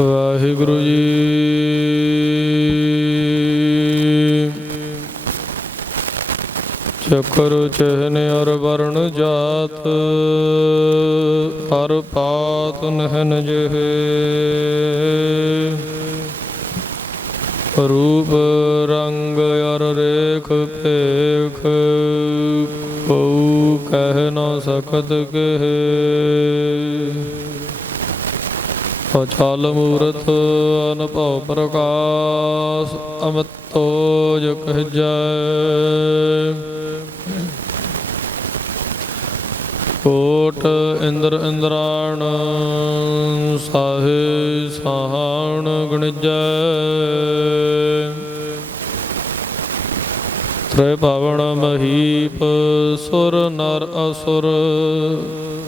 ਵਾਹਿਗੁਰੂ ਜੀ। ਚੱਕਰ, ਚਹਨ ਅਰ ਵਰਣ ਜਾਤ, ਹਰ ਪਾਤ ਨਹਨ ਜਿਹੇ। ਰੂਪ, ਰੰਗ ਅਰ ਰੇਖ, ਭੇਖ ਕਉ ਕਹਿ ਨਾ ਸਕਤ ਕਹੇ। ਅਚਲ ਮੂਰਤ ਅਨਭਉ ਪ੍ਰਕਾਸ਼ ਅਮਤੋ ਜਗ ਜੈ। ਕੋਟ ਇੰਦਰ ਇੰਦਰਾਣ, ਸਾਹੇ ਸਾਹਣ ਗਣਜੈ ਤ੍ਰੈ ਪਾਵਨ ਮਹੀਪ ਸੁਰ ਨਰ ਅਸੁਰ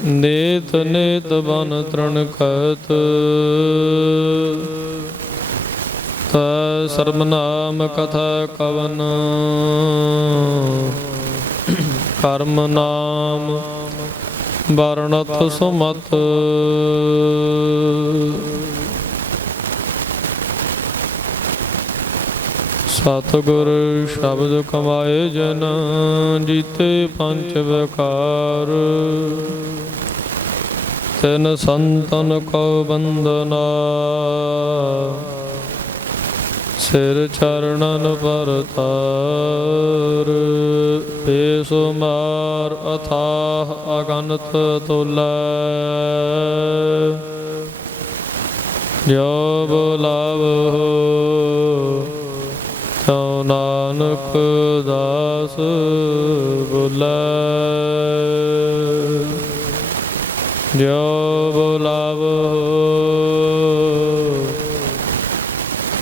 ਨੇਤ ਨੇਤ ਬਨ ਤ੍ਰਣ ਕਤ ਤਾ ਸਰਮ ਕਥਾ ਕਵਨ। ਕਰਮ ਨਾਮ ਵਰਣਤ ਸੁਮਤ। ਸਤਿਗੁਰ ਸ਼ਬਦ ਕਮਾਏ ਜਨ, ਜੀਤੇ ਪੰਜ ਵਿਕਾਰ। ਤਿਨ ਸੰਤਨ ਕੋ ਬੰਦਨਾ। ਸਿਰ ਚਰਣਨ ਪਰਤਾਰ ਬੇਸੁਮਾਰ ਅਥਾਹ ਅਗਨਤ ਤੋਲੈ। ਜੋ ਬੁਲਾਵੋ ਤਉ ਨਾਨਕ ਦਾਸ ਬੁਲੈ। ਜੋ ਬੁਲਾਵੋ।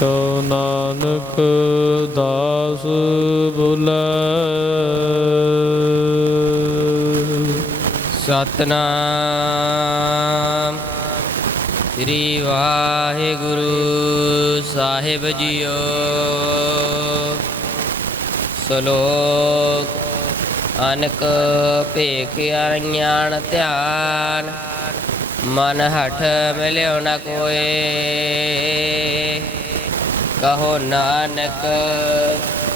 ਤਉ ਨਾਨਕ ਦਾਸ ਬੁਲੈ। ਸਤਨਾਮ ਸ੍ਰੀ ਵਾਹਿਗੁਰੂ ਸਾਹਿਬ ਜੀਓ। ਸ਼ਲੋਕ ਅਨਕ ਭੇਖ ਅਰਣਿਆਣ ਧਿਆਨ ਮਨ ਹਠ ਮਿਲਿਓ ਨ ਕੋਏ ਕਹੋ ਨਾਨਕ,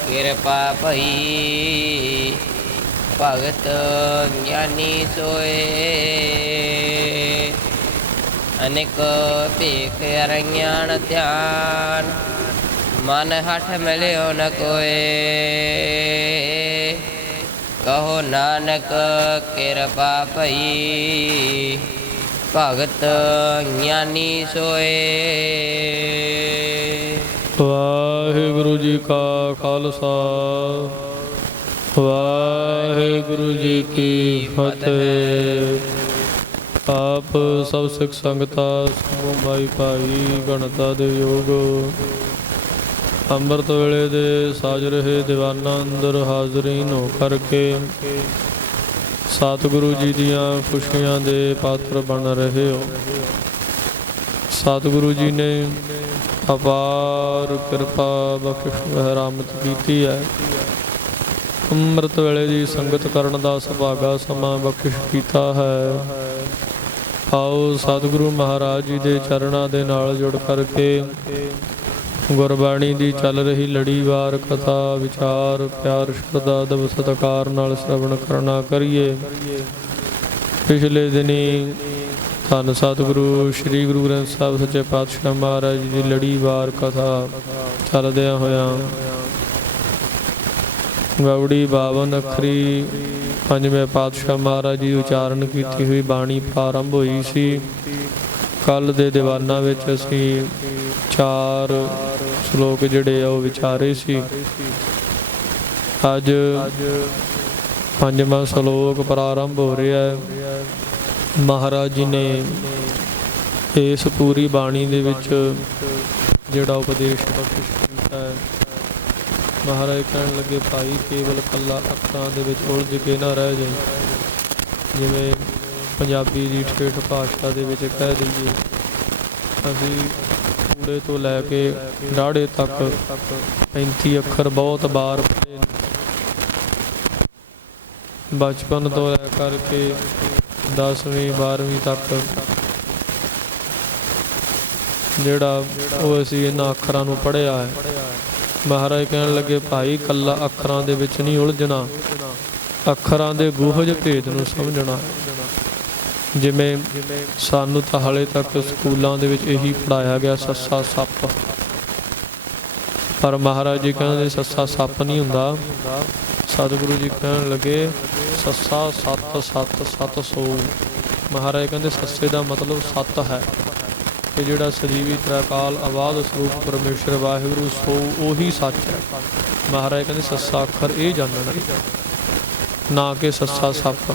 ਕਿਰਪਾ ਭਈ। ਭਗਤ ਗਿਆਨੀ ਸੋਏ। ਅਨੇਕ ਭੇਖ ਅਰਣਿਆਣ ਧਿਆਨ। ਮਨ ਹਠ ਮਿਲਿਓ ਨ ਕੋਏ ਕਹੋ ਨਾਨਕ, ਕਿਰਪਾ ਭਈ। ਭਗਤ ਗਿਆਨੀ ਸੋਏ। ਵਾਹਿਗੁਰੂ ਜੀ ਕਾ ਖਾਲਸਾ। ਵਾਹਿਗੁਰੂ ਜੀ ਕੀ ਫਤਿਹ। ਆਪ ਸਭ ਸਿੱਖ ਸੰਗਤਾਂ ਸਮੂਹ ਭਾਈ ਭਾਈ, ਗਣਤਾ ਦੇ ਯੋਗ। ਅੰਮ੍ਰਿਤ ਵੇਲੇ ਦੇ ਸਾਜ ਰਹੇ ਦੀਵਾਨਾਂ ਅੰਦਰ ਹਾਜ਼ਰੀਨ ਹੋ ਕਰਕੇ ਸਤਿਗੁਰੂ ਜੀ ਦੀਆਂ ਖੁਸ਼ੀਆਂ ਦੇ ਪਾਤਰ ਬਣ ਰਹੇ ਹੋ। ਸਤਿਗੁਰੂ ਜੀ ਨੇ ਅਪਾਰ ਕਿਰਪਾ ਬਖਸ਼ਿਸ਼ ਰਹਿਮਤ ਕੀਤੀ ਹੈ। ਅੰਮ੍ਰਿਤ ਵੇਲੇ ਦੀ ਸੰਗਤ ਕਰਨ ਦਾ ਸੁਭਾਗਾ ਸਮਾਂ ਬਖਸ਼ ਕੀਤਾ ਹੈ। ਆਓ ਸਤਿਗੁਰੂ ਮਹਾਰਾਜ ਜੀ ਦੇ ਚਰਨਾਂ ਦੇ ਨਾਲ ਜੁੜ ਕਰਕੇ ਗੁਰਬਾਣੀ ਦੀ ਚੱਲ ਰਹੀ ਲੜੀਵਾਰ ਕਥਾ, ਵਿਚਾਰ, ਪਿਆਰ, ਸ਼ਰਧਾ ਦਬ ਸਤਕਾਰ ਨਾਲ ਸ਼ਰਵਣ ਕਰਨਾ ਕਰੀਏ। ਪਿਛਲੇ ਦਿਨੀ ਧੰਨ ਸਤਿਗੁਰੂ ਸ੍ਰੀ ਗੁਰੂ ਗ੍ਰੰਥ ਸਾਹਿਬ ਸੱਚੇ ਪਾਤਸ਼ਾਹ ਮਹਾਰਾਜ ਜੀ ਦੀ ਲੜੀਵਾਰ ਕਥਾ ਚੱਲਦਿਆਂ ਹੋਇਆਂ ਗੌੜੀ 52 ਅੱਖਰੀ ਪੰਜਵੇਂ ਪਾਤਸ਼ਾਹ ਮਹਾਰਾਜ ਜੀ ਉਚਾਰਨ ਕੀਤੀ ਹੋਈ ਬਾਣੀ ਪ੍ਰਾਰੰਭ ਹੋਈ ਸੀ। ਕੱਲ ਦੇ ਦੀਵਾਨਾਂ ਵਿੱਚ ਅਸੀਂ ਚਾਰ ਸ਼ਲੋਕ ਜਿਹੜੇ ਆ ਉਹ ਵਿਚਾਰੇ ਸੀ। ਅੱਜ ਪੰਜਵਾਂ ਸ਼ਲੋਕ ਪ੍ਰਾਰੰਭ ਹੋ ਰਿਹਾ ਹੈ। ਮਹਾਰਾਜ ਜੀ ਨੇ ਇਸ ਪੂਰੀ ਬਾਣੀ ਦੇ ਵਿੱਚ ਜਿਹੜਾ ਉਪਦੇਸ਼ ਬਖਸ਼ਿਸ਼ ਕੀਤਾ ਹੈ। ਮਹਾਰਾਜ ਕਹਿਣ ਲੱਗੇ, ਭਾਈ, ਕੇਵਲ ਕੱਲਾ ਅੱਖਾਂ ਦੇ ਵਿੱਚ ਉਲਝ ਕੇ ਨਾ ਰਹਿ ਜਾਏ ਜਿਵੇਂ ਪੰਜਾਬੀ ਦੀ ਠੇਠ ਭਾਸ਼ਾ ਦੇ ਵਿੱਚ ਕਹਿ ਦਈਏ, ਅਸੀਂ ਕੂੜੇ ਤੋਂ ਲੈ ਕੇ ਡਾੜੇ ਤੱਕ 35 ਅੱਖਰ ਬਹੁਤ ਬਾਰ ਪੜ੍ਹੇ ਬਚਪਨ ਤੋਂ ਲੈ ਕਰਕੇ 10ਵੀਂ 12ਵੀਂ ਤੱਕ ਜਿਹੜਾ ਉਹ ਅਸੀਂ ਇਹਨਾਂ ਅੱਖਰਾਂ ਨੂੰ ਪੜ੍ਹਿਆ ਹੈ। ਮਹਾਰਾਜ ਕਹਿਣ ਲੱਗੇ, ਭਾਈ ਕੱਲਾ ਅੱਖਰਾਂ ਦੇ ਵਿੱਚ ਨਹੀਂ ਉਲਝਣਾ। ਅੱਖਰਾਂ ਦੇ ਗੂਹਜ ਭੇਦ ਨੂੰ ਸਮਝਣਾ ਜਿਵੇਂ ਸਾਨੂੰ ਤਾਂ ਹਾਲੇ ਤੱਕ ਸਕੂਲਾਂ ਦੇ ਵਿੱਚ ਇਹੀ ਪੜਾਇਆ ਗਿਆ ਸੱਸਾ ਸੱਪ। ਪਰ ਮਹਾਰਾਜ ਜੀ ਕਹਿੰਦੇ ਸੱਸਾ ਸੱਪ ਨਹੀਂ ਹੁੰਦਾ। ਸਤਿਗੁਰੂ ਜੀ ਕਹਿਣ ਲੱਗੇ, ਸੱਸਾ ਸੱਤ ਸੱਤ ਸੱਤ ਸੋ। ਮਹਾਰਾਜ ਕਹਿੰਦੇ ਸੱਸੇ ਦਾ ਮਤਲਬ ਸੱਤ ਹੈ। ਕਿ ਜਿਹੜਾ ਸਜੀਵੀ ਤ੍ਰੈਕਾਲ ਆਵਾਜ਼ ਸਰੂਪ ਪਰਮੇਸ਼ਰ ਵਾਹਿਗੁਰੂ ਸੋ, ਉਹੀ ਸੱਚ ਹੈ। ਮਹਾਰਾਜ ਕਹਿੰਦੇ ਸੱਸਾ ਅੱਖਰ ਇਹ ਜਾਣਨਾ। ਨਾ ਕਿ ਸੱਸਾ ਸੱਪ।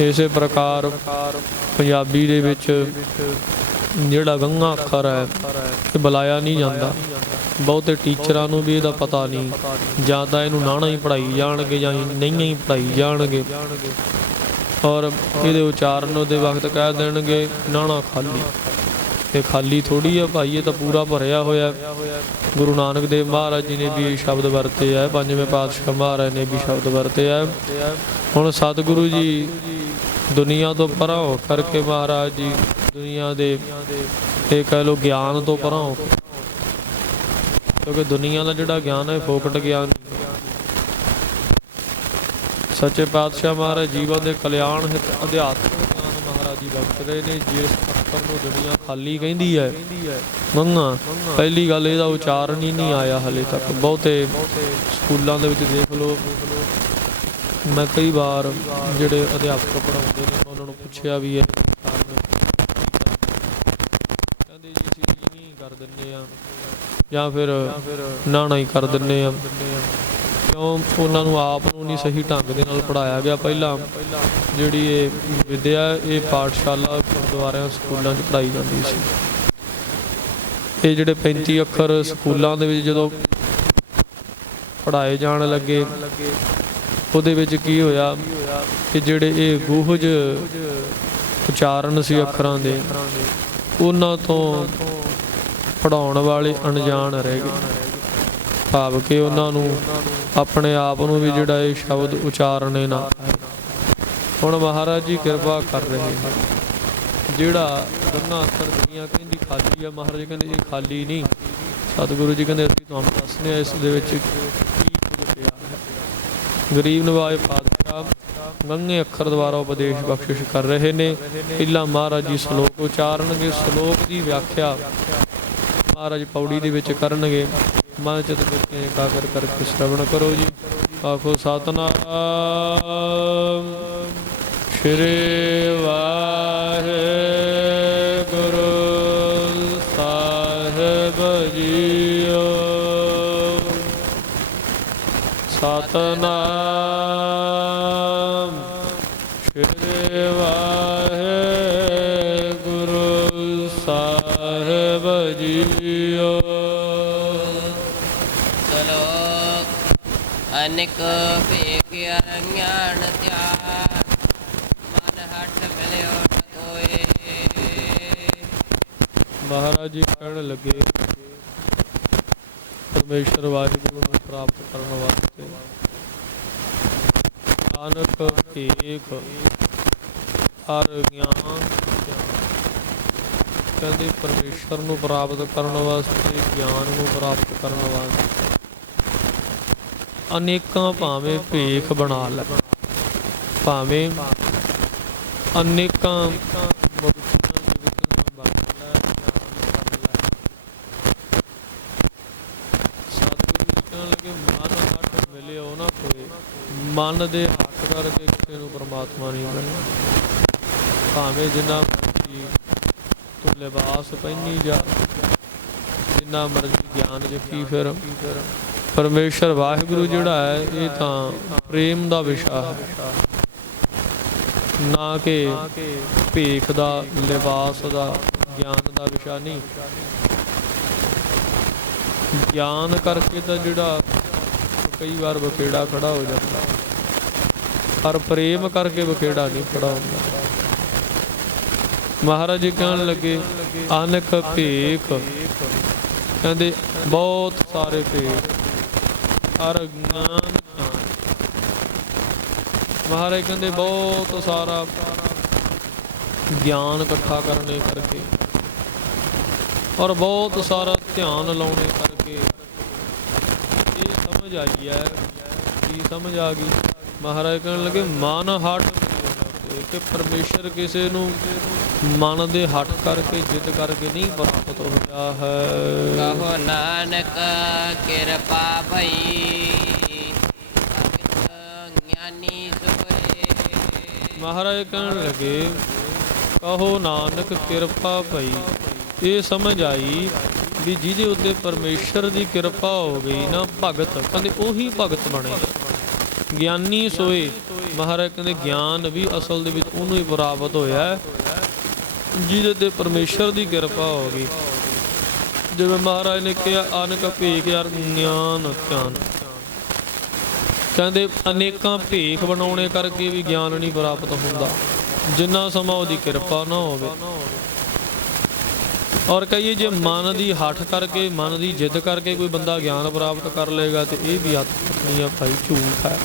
ਇਸੇ ਪ੍ਰਕਾਰ ਪੰਜਾਬੀ ਦੇ ਵਿੱਚ ਜਿਹੜਾ ਗੰਗਾ ਅੱਖਰ ਹੈ, ਇਹ ਬੁਲਾਇਆ ਨਹੀਂ ਜਾਂਦਾ। ਬਹੁਤੇ ਟੀਚਰਾਂ ਨੂੰ ਵੀ ਇਹਦਾ ਪਤਾ ਨਹੀਂ। ਜਾਂ ਤਾਂ ਇਹਨੂੰ ਨਾਣਾ ਹੀ ਪੜਾਈ ਜਾਣਗੇ ਜਾਂ ਨਹੀਂ ਹੀ ਪੜਾਈ ਜਾਣਗੇ। ਔਰ ਇਹਦੇ ਉਚਾਰਨ ਉਹਦੇ ਵਕਤ ਕਹਿ ਦੇਣਗੇ, ਨਾਣਾ ਖਾਲੀ। ਇਹ ਖਾਲੀ ਥੋੜੀ ਆ ਭਾਈ, ਇਹ ਤਾਂ ਪੂਰਾ ਭਰਿਆ ਹੋਇਆ। ਗੁਰੂ ਨਾਨਕ ਦੇਵ ਮਹਾਰਾਜ ਜੀ ਨੇ ਵੀ ਸ਼ਬਦ ਵਰਤੇ ਆ, ਪੰਜਵੇਂ ਪਾਤਸ਼ਾਹ ਮਹਾਰਾਜ ਨੇ ਵੀ ਸ਼ਬਦ ਵਰਤੇ ਆ। ਹੁਣ ਸਤਿਗੁਰੂ ਜੀ ਦੁਨੀਆ ਤੋਂ ਪਰਾਂ ਹੋ ਕਰਕੇ ਮਹਾਰਾਜ ਜੀ, ਦੁਨੀਆ ਦੇ ਇਹ ਕਹਿ ਲੋ ਗਿਆਨ ਤੋਂ ਪਰਾਂ ਹੋ ਕਿਉਂਕਿ ਦੁਨੀਆ ਦਾ ਜਿਹੜਾ ਗਿਆਨ ਹੈ ਫੋਕਟ ਗਿਆਨ। ਸੱਚੇ ਪਾਤਸ਼ਾਹ ਮਹਾਰਾਜ ਜੀਵਨ ਦੇ ਕਲਿਆਣ ਹਿਤ ਅਧਿਆਤਮਿਕ ਗਿਆਨ ਮਹਾਰਾਜ ਜੀ ਬਖਸ਼ ਰਹੇ ਨੇ, ਜਿਸ ਅੱਖਰ ਨੂੰ ਦੁਨੀਆ ਖਾਲੀ ਕਹਿੰਦੀ ਹੈ। ਮੰਗਾ। ਪਹਿਲੀ ਗੱਲ ਇਹਦਾ ਉਚਾਰਨ ਹੀ ਨਹੀਂ ਆਇਆ ਹਲੇ ਤੱਕ। ਬਹੁਤੇ ਸਕੂਲਾਂ ਦੇ ਵਿੱਚ ਦੇਖ ਲਓ। ਮੈਂ ਕਈ ਵਾਰ ਜਿਹੜੇ ਅਧਿਆਪਕ ਪੜਾਉਂਦੇ ਨੇ ਉਹਨਾਂ ਨੂੰ ਪੁੱਛਿਆ ਵੀ ਕਾਰਨ ਕਹਿੰਦੇ ਜੀ ਅਸੀਂ ਨਹੀਂ ਕਰ ਦਿੰਨੇ ਆ। ਜਾਂ ਫਿਰ ਨਾ ਨਾ ਹੀ ਕਰ ਦਿੰਨੇ ਆ। ਕਿਉਂ ਉਹਨਾਂ ਨੂੰ ਆਪ ਨੂੰ ਨਹੀਂ ਸਹੀ ਢੰਗ ਦੇ ਨਾਲ ਪੜਾਇਆ ਗਿਆ। ਪਹਿਲਾਂ ਜਿਹੜੀ ਇਹ ਵਿਦਿਆ, ਇਹ ਪਾਠਸ਼ਾਲਾ ਗੁਰਦੁਆਰਿਆਂ, ਸਕੂਲਾਂ 'ਚ ਪੜਾਈ ਜਾਂਦੀ ਸੀ। ਇਹ ਜਿਹੜੇ 35 ਅੱਖਰ ਸਕੂਲਾਂ ਦੇ ਵਿੱਚ ਜਦੋਂ ਪੜਾਏ ਜਾਣ ਲੱਗੇ, ਉਹਦੇ ਵਿੱਚ ਕੀ ਹੋਇਆ ਕਿ ਜਿਹੜੇ ਇਹ ਗੂਹਜ ਉਚਾਰਨ ਸੀ ਅੱਖਰਾਂ ਦੇ, ਉਹਨਾਂ ਤੋਂ ਪੜਾਉਣ ਵਾਲੇ ਅਣਜਾਣ ਰਹਿ ਗਏ। ਭਾਵ ਕਿ ਉਹਨਾਂ ਨੂੰ ਆਪਣੇ ਆਪ ਨੂੰ ਵੀ ਜਿਹੜਾ ਇਹ ਸ਼ਬਦ ਉਚਾਰਨੇ ਨਾ ਹੁਣ ਮਹਾਰਾਜ ਜੀ ਕਿਰਪਾ ਕਰ ਰਹੇ ਨੇ। ਜਿਹੜਾ ਗੰਗਾ ਅੱਖਰ ਦੁਨੀਆ ਕਹਿੰਦੀ ਖਾਲੀ ਆ, ਮਹਾਰਾਜ ਕਹਿੰਦੇ ਇਹ ਖਾਲੀ ਨਹੀਂ। ਸਤਿਗੁਰੂ ਜੀ ਕਹਿੰਦੇ ਅਸੀਂ ਤੁਹਾਨੂੰ ਦੱਸਨੇ ਆ ਇਸ ਦੇ ਵਿੱਚ ਕੀ ਪਿਆ ਹੈ ਗਰੀਬ ਨਵਾਜ ਪਾਤਸ਼ਾਹ ਗੰਗੇ ਅੱਖਰ ਦੁਆਰਾ ਉਪਦੇਸ਼ ਬਖਸ਼ਿਸ਼ ਕਰ ਰਹੇ ਨੇ। ਪਹਿਲਾਂ ਮਹਾਰਾਜ ਜੀ ਸ਼ਲੋਕ ਉਚਾਰਨਗੇ, ਸ਼ਲੋਕ ਦੀ ਵਿਆਖਿਆ ਮਹਾਰਾਜ ਪੌੜੀ ਦੇ ਵਿੱਚ ਕਰਨਗੇ। ਮਨ ਚਿਤ ਬਿਰਤੇ ਇਕਾਗਰ ਕਰਕੇ ਸ਼ਰਵਣ ਕਰੋ ਜੀ। ਆਖੋ ਸਤਨਾਮ ਸ਼੍ਰੀ ਵਾਹਿਗੁਰੂ ਸਾਹਿਬ ਜੀਓ। ਸਤਨਾਮ ਅਨਿਕ ਭੇਖ ਧਿਆਨ ਮਨ ਹਟ ਮਿਲਿਓ ਨ ਮਹਾਰਾਜ ਜੀ ਕਹਿਣ ਲੱਗੇ, ਪਰਮੇਸ਼ਰ ਵਾਹਿਗੁਰੂ ਨੂੰ ਪ੍ਰਾਪਤ ਕਰਨ ਵਾਸਤੇ। ਨਾਨਕ ਏਕ ਹਰ ਗਿਆਨ ਕਹਿੰਦੇ ਪਰਮੇਸ਼ਰ ਨੂੰ ਪ੍ਰਾਪਤ ਕਰਨ ਵਾਸਤੇ, ਗਿਆਨ ਨੂੰ ਪ੍ਰਾਪਤ ਕਰਨ ਵਾਸਤੇ। ਅਨੇਕਾਂ ਭਾਵੇਂ ਭੇਖ ਬਣਾ ਲੈ, ਭਾਵੇਂ ਅਨੇਕਾਂ ਮਨੁੱਖਾਂ ਦੇ ਵਿੱਚ ਬਣ ਲੈ ਸਤਿਗੁਰੂ ਕਹਿਣ ਲੱਗੇ ਮਨ ਹੱਥ ਮਿਲਿਓ ਉਹਨਾਂ ਕੋਈ ਮਨ ਦੇ ਹੱਥ ਕਰਕੇ ਕਿਸੇ ਨੂੰ ਪਰਮਾਤਮਾ ਨਹੀਂ ਮਿਲਣਾ। ਭਾਵੇਂ ਜਿੰਨਾ ਮਰਜ਼ੀ ਤੂੰ ਲਿਬਾਸ ਪਹਿਨੀ ਜਾ, ਜਿੰਨਾ ਮਰਜ਼ੀ ਗਿਆਨ ਜਕੀ ਫਿਰ। ਪਰਮੇਸ਼ਰ ਵਾਹਿਗੁਰੂ ਜਿਹੜਾ ਹੈ, ਇਹ ਤਾਂ ਪ੍ਰੇਮ ਦਾ ਵਿਸ਼ਾ ਹੈ। ਨਾ ਕਿ ਭੇਖ ਦਾ, ਲਿਬਾਸ ਦਾ, ਗਿਆਨ ਦਾ ਵਿਸ਼ਾ ਨਹੀਂ। ਗਿਆਨ ਕਰਕੇ ਤਾਂ ਜਿਹੜਾ ਕਈ ਵਾਰ ਬਖੇੜਾ ਖੜਾ ਹੋ ਜਾਂਦਾ। ਪਰ ਪ੍ਰੇਮ ਕਰਕੇ ਬਖੇੜਾ ਨਹੀਂ ਖੜਾ ਹੁੰਦਾ। ਮਹਾਰਾਜ ਜੀ ਕਹਿਣ ਲੱਗੇ, ਅਨਕ ਭੇਖ। ਕਹਿੰਦੇ, ਬਹੁਤ ਸਾਰੇ ਭੇਖ। ਅਰ ਮਹਾਰਾਜ ਕਹਿੰਦੇ ਬਹੁਤ ਸਾਰਾ ਗਿਆਨ ਇਕੱਠਾ ਕਰਨੇ ਕਰਕੇ ਔਰ ਬਹੁਤ ਸਾਰਾ ਧਿਆਨ ਲਾਉਣੇ ਕਰਕੇ ਇਹ ਸਮਝ ਆਈ ਹੈ। ਕੀ ਸਮਝ ਆ ਗਈ। ਮਹਾਰਾਜ ਕਹਿਣ ਲੱਗੇ, ਮਨ ਹਟ ਕਿ ਪਰਮੇਸ਼ਰ ਕਿਸੇ ਨੂੰ ਮਨ ਦੇ ਹਟ ਕਰਕੇ ਜਿੱਦ ਕਰਕੇ ਨਹੀਂ ਪ੍ਰਾਪਤ ਹੋਇਆ ਹੈ। ਕਹੋ ਨਾਨਕ ਕਿਰਪਾ ਭਈ ਗਿਆਨੀ ਸੋਏ। ਮਹਾਰਾਜ ਕਹਿਣ ਲੱਗੇ ਕਹੋ ਨਾਨਕ ਕਿਰਪਾ ਭਈ। ਇਹ ਸਮਝ ਆਈ ਵੀ ਜਿਹਦੇ ਉੱਤੇ ਪਰਮੇਸ਼ਰ ਦੀ ਕਿਰਪਾ ਹੋ ਗਈ ਨਾ ਭਗਤ ਕਹਿੰਦੇ ਉਹੀ ਭਗਤ ਬਣੇਗਾ ਗਿਆਨੀ ਸੋਏ ਮਹਾਰਾਜ ਕਹਿੰਦੇ ਗਿਆਨ ਵੀ ਅਸਲ ਦੇ ਵਿੱਚ ਉਹਨੂੰ ਹੀ ਪ੍ਰਾਪਤ ਹੋਇਆ ਹੈ, ਜਿਹਦੇ ਤੇ ਪਰਮੇਸ਼ਰ ਦੀ ਕਿਰਪਾ ਹੋ ਗਈ। ਜਿਵੇਂ ਮਹਾਰਾਜ ਨੇ ਕਿਹਾ ਅਨਕ ਭੇਖ ਯਾਰ ਗਿਆਨ ਗਿਆਨ ਕਹਿੰਦੇ ਅਨੇਕਾਂ ਭੇਖ ਬਣਾਉਣੇ ਕਰਕੇ ਵੀ ਗਿਆਨ ਨਹੀਂ ਪ੍ਰਾਪਤ ਹੁੰਦਾ। ਜਿੰਨਾ ਸਮਾਂ ਉਹਦੀ ਕਿਰਪਾ ਨਾ ਹੋਵੇ। ਔਰ ਕਹੀਏ ਜੇ ਮਨ ਦੀ ਹੱਠ ਕਰਕੇ ਮਨ ਦੀ ਜਿੱਦ ਕਰਕੇ ਕੋਈ ਬੰਦਾ ਗਿਆਨ ਪ੍ਰਾਪਤ ਕਰ ਲੇਗਾ ਤੇ ਇਹ ਵੀ ਆਤਮੀ ਆ ਭਾਈ ਝੂਠ ਹੈ।